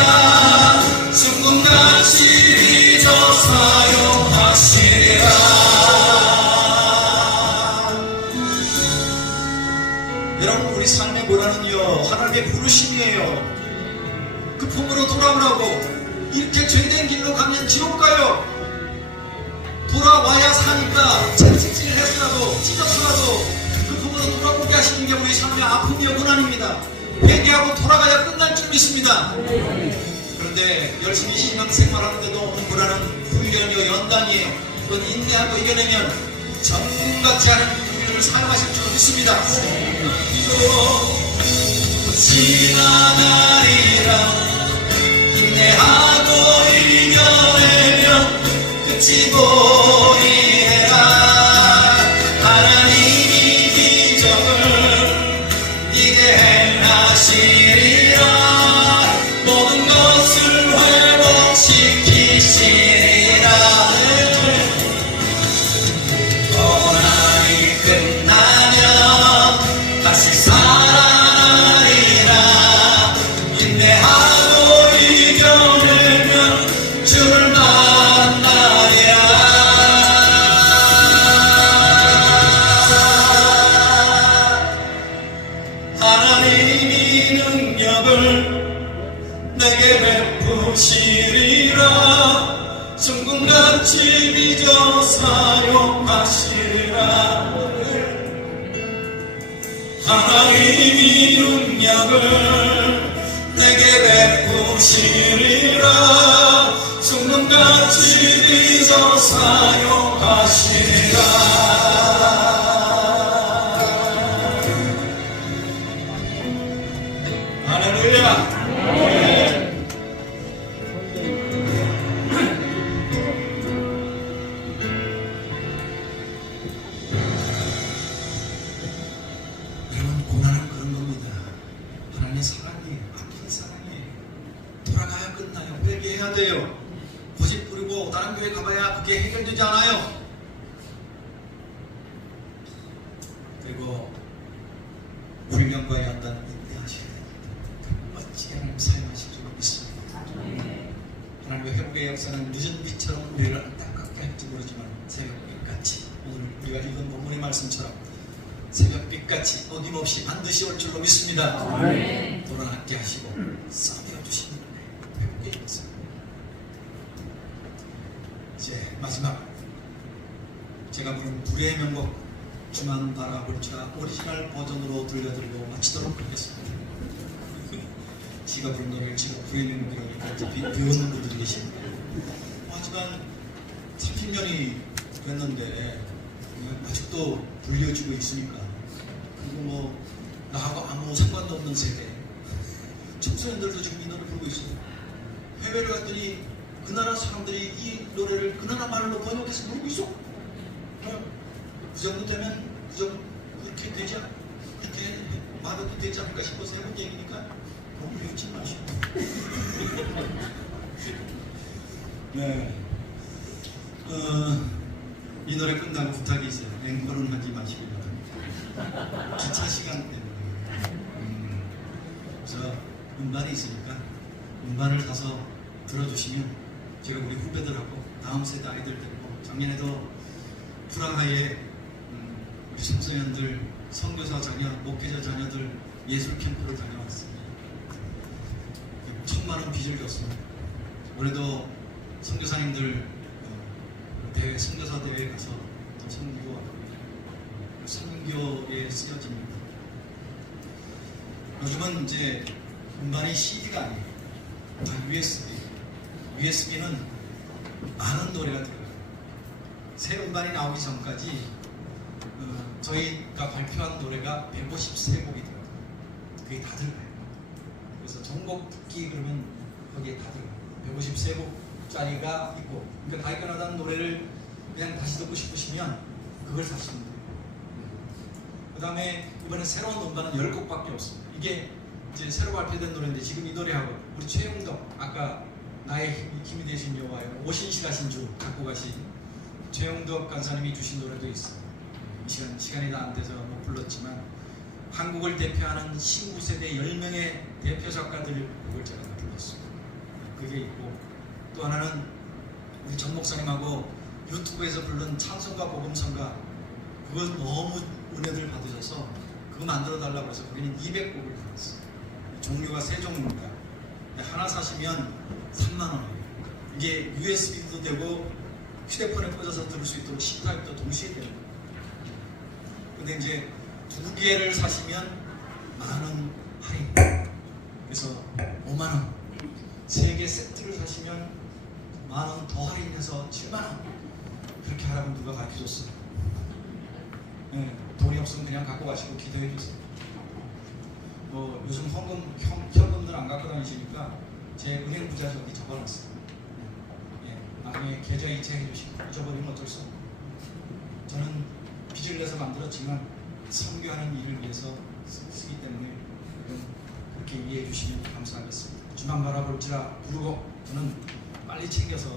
순금같이 빚어 사용하시리라. 여러분, 우리 삶의 고난은요 하나님의 부르심이에요. 그 품으로 돌아오라고. 이렇게 죄된 길로 가면 지옥 가요. 돌아와야 사니까 채찍질을 해서라도 찢어서라도 그 품으로 돌아오게 하시는 게 우리 삶의 아픔이요 고난입니다. 회개하고 돌아가야 끝날 줄 믿습니다. 그런데 열심히 신앙생활하는데도 오는 고난은 훈련이요 연단이에요. 그건 인내하고 이겨내면 전문같이 하는 우리를 사용하실 줄 믿습니다. 지나가리라. 인내하고 이겨내면 끝이 보이리라. 하나님이 기적을 이게 행하시리라. 모든 것을 회복시키시리라. 고난이 끝나면 다시 살아나리라. 인내하고 이겨내면 주를 만나리라. 하나님이 능력을 내게 베푸시리라. 순금같이 빚어 사용하시리라. 하나님이 능력을 내게 베푸시리라. 순금같이 빚어 사용하시리라. 할렐루야. 여러분, 고난은 그런 겁니다. 하나님의 사랑이에요. 아픈 사랑이에요. 돌아가야 끝나요. 회개해야 돼요. 고집 부리고 다른 교회 가봐야 그게 해결되지 않아요. 그리고 훈련과 연단은 인내하셔야 됩니다. 멋지게 하나님 사용하실 줄 믿습니다. 하나님의 회복의 역사는 늦은 빛처럼 우리를 안타깝게 할지 모르지만 새벽빛같이 오늘 우리가 읽은 본문의 말씀처럼 새벽빛같이 어김없이 반드시 올 줄로 믿습니다. 돌아앉게 하시고 싸매어 주시는 회복의 역사. 이제 마지막 제가 부른 불의 명곡 주만 바라볼 자 오리지널 버전으로 들려드리고 마치도록 하겠습니다. 제가 부른 노래를 지금 불의 명곡이라고 비웃는 분들이 계십니다. 하지만 30년이 됐는데 아직도 불려주고 있으니까 그리고 뭐 나하고 아무 상관도 없는 세대 청소년들도 지금 이 노래 부르고 있어요. 해외를 갔더니 그 나라 사람들이 이 노래를 그 나라 말로 번역해서 부르고 있어. 그 정도 되면 그 정도 그렇게 되지 그렇게 말해도 되지 않을까 싶어서 해본 얘기니까 너무 배우지 마시고. 네. 이 노래 끝나고 부탁이 있어요. 앵콜은 하지 마시고 기차 시간 때문에. 그래서 음반이 있으니까 음반을 가서 들어주시면 제가 우리 후배들하고 다음 세대 아이들 데리고 작년에도 프라하에 우리 청소년들 선교사 자녀, 목회자 자녀들 예술 캠프를 다녀왔습니다. 1,000만 원 빚을 졌습니다. 올해도 선교사님들 대회, 선교사 대회에 가서 선교에 쓰여집니다. 요즘은 이제 음반이 CD가 아니에요. 다 USB. USB는 많은 노래가 들어가요. 새 음반이 나오기 전까지 저희가 발표한 노래가 153곡이 들어가요. 그게 다 들어가요. 그래서 전곡 듣기 그러면 거기에 다 들어가요. 153곡짜리가 있고, 그러니까 다이끈하다는 노래를 그냥 다시 듣고 싶으시면 그걸 사시면 돼요. 그 다음에 이번에 새로운 음반은 10곡밖에 없습니다. 이게 이제 새로 발표된 노래인데 지금 이 노래하고 우리 최용덕, 아까 나의 힘이 되신 여호와여 오신실하신 주 갖고 가신 최용덕 간사님이 주신 노래도 있어요. 시간이 다 안 돼서 못 불렀지만 한국을 대표하는 19세대 10명의 대표 작가들 곡을 제가 불렀습니다. 그게 있고, 또 하나는 우리 전 목사님하고 유튜브에서 부른 찬송가 복음성가, 그걸 너무 은혜를 받으셔서 그거 만들어 달라고 해서 거기는 200곡을 불렀어요. 종류가 3종류입니다. 하나 사시면 3만 원이에요. 이게 USB도 되고 휴대폰에 꽂아서 들을 수 있도록 C-타입도 동시에 됩니다. 근데 이제 2개를 사시면 만원 할인. 그래서 5만원. 3개 세트를 사시면 만원 더 할인해서 7만원. 그렇게 하라고 누가 가르쳐줬어요. 네, 돈이 없으면 그냥 갖고 가시고 기도해 주세요. 뭐 요즘 현금들 안 갖고 다니시니까 제 은행 부자 저기 적어놨어요. 나중에 계좌 이체해 주시고, 잊어버리면 어쩔 수 없고. 저는 빚을 내서 만들었지만 선교하는 일을 위해서 쓰기 때문에 그렇게 이해해 주시면 감사하겠습니다. 주만 바라볼지라 부르고 저는 빨리 챙겨서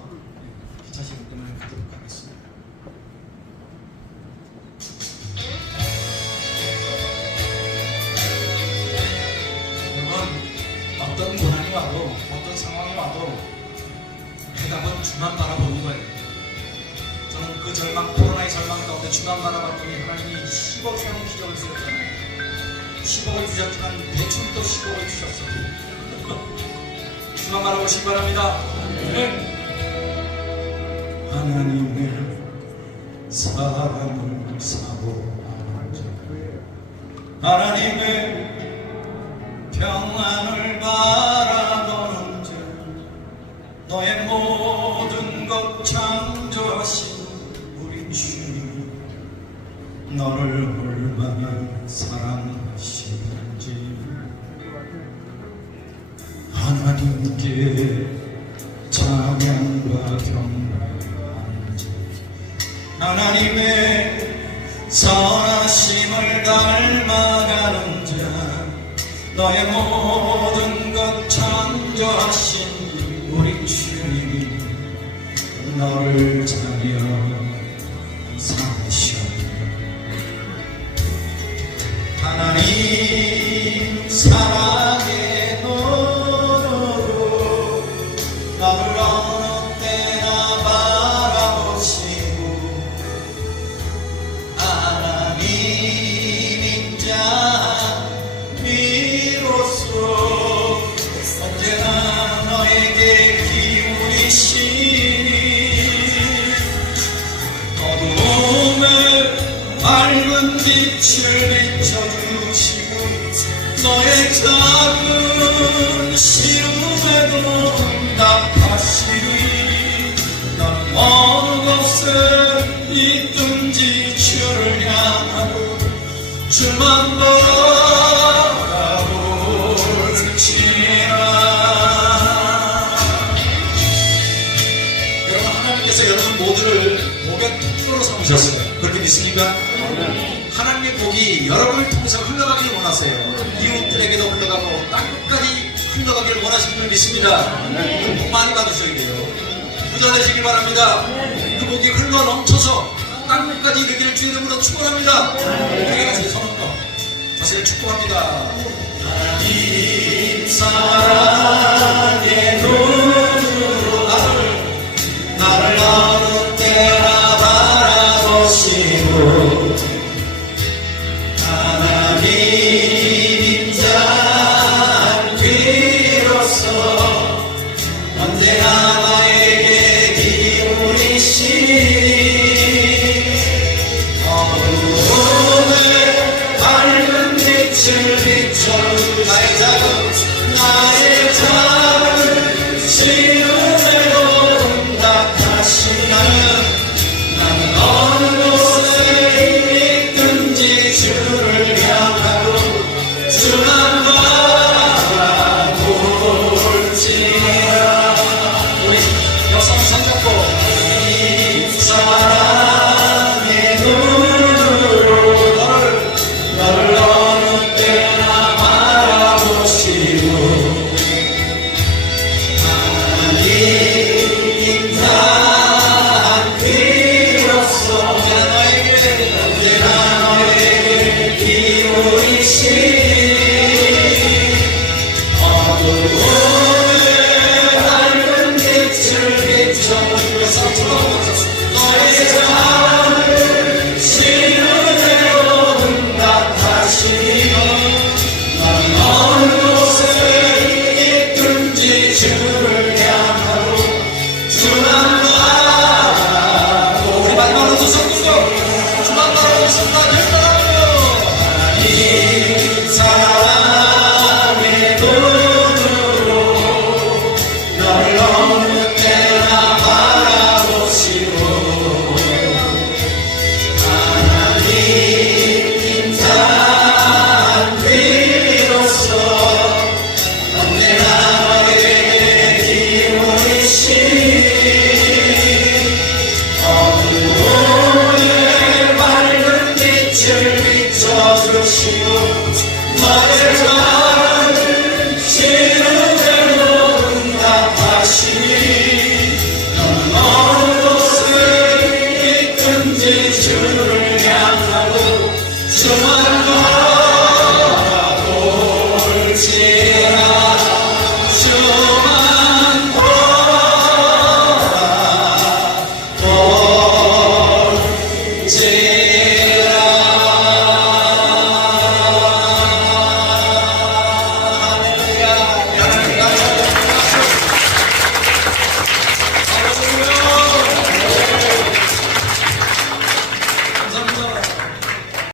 기차 시간 때문에 가도록 하겠습니다. 여러분, 어떤 고난이 와도 어떤 상황이 와도 해답은 주만 바라보는 거예요. 저는 그 절망, 코로나의 절망 가운데 주만 바라봤더니 하나님이 10억 이상의 기적을 주셨잖아요. 10억을 주셨지만 대출도 10억을 주셨어요. 주만 바라보시기 바랍니다. 하나님의 사랑을 사모하는 자, 하나님의 평안을 바라보는 자, 너의 모든 것 창조하신 우리 주님, 너를 얼마나 사랑하시는지 하나님께 찬양과 경배하는지, 하나님의 선하심을 닮아가는 자, 너의 모든 것 창조하신 우리 주님, 너를 찬양하시오니 하나님 사랑의 눈으로 나를 어느 때나 바라보시고, 하나님인 자 비로소 언제나 너에게 기울이시니 어두움에 밝은 빛을 비춰주시고, 너의 작은 시름에도 응답하시니 너는 어느 곳에 있든지 주를 향하고 주만 바라볼지라. 여러분, 하나님께서 여러분 모두를 복의 통로로 삼으셨어요. 그렇게 믿습니까? 하나님의 복이 여러분을 통해서 흘러가길 원하세요. 이웃들에게도 흘러가고 땅끝까지 흘러가길 원하시는 줄 믿습니다. 그 복 많이 받으셔야 돼요. 부자 되시길 바랍니다. 그 복이 흘러 넘쳐서 땅끝까지 이르기를 주의 이름으로 축원합니다. 우리가 같이 선언과 다시 축복합니다. 하나님 사랑의 눈으로 나를 어느 때나 바라보시고, 하나님인 자 비로소 언제나 나에게 기울이시니 어두움에 밝은 빛을 비춰주 나의 작은 시름에도 응답하신 나는 어느 곳에 있든지 주를 향하고 주만 바라볼지라. 우리 역사 손잡고 이 사랑의 눈으로 너를 어느 때나 바라보 사랑해줘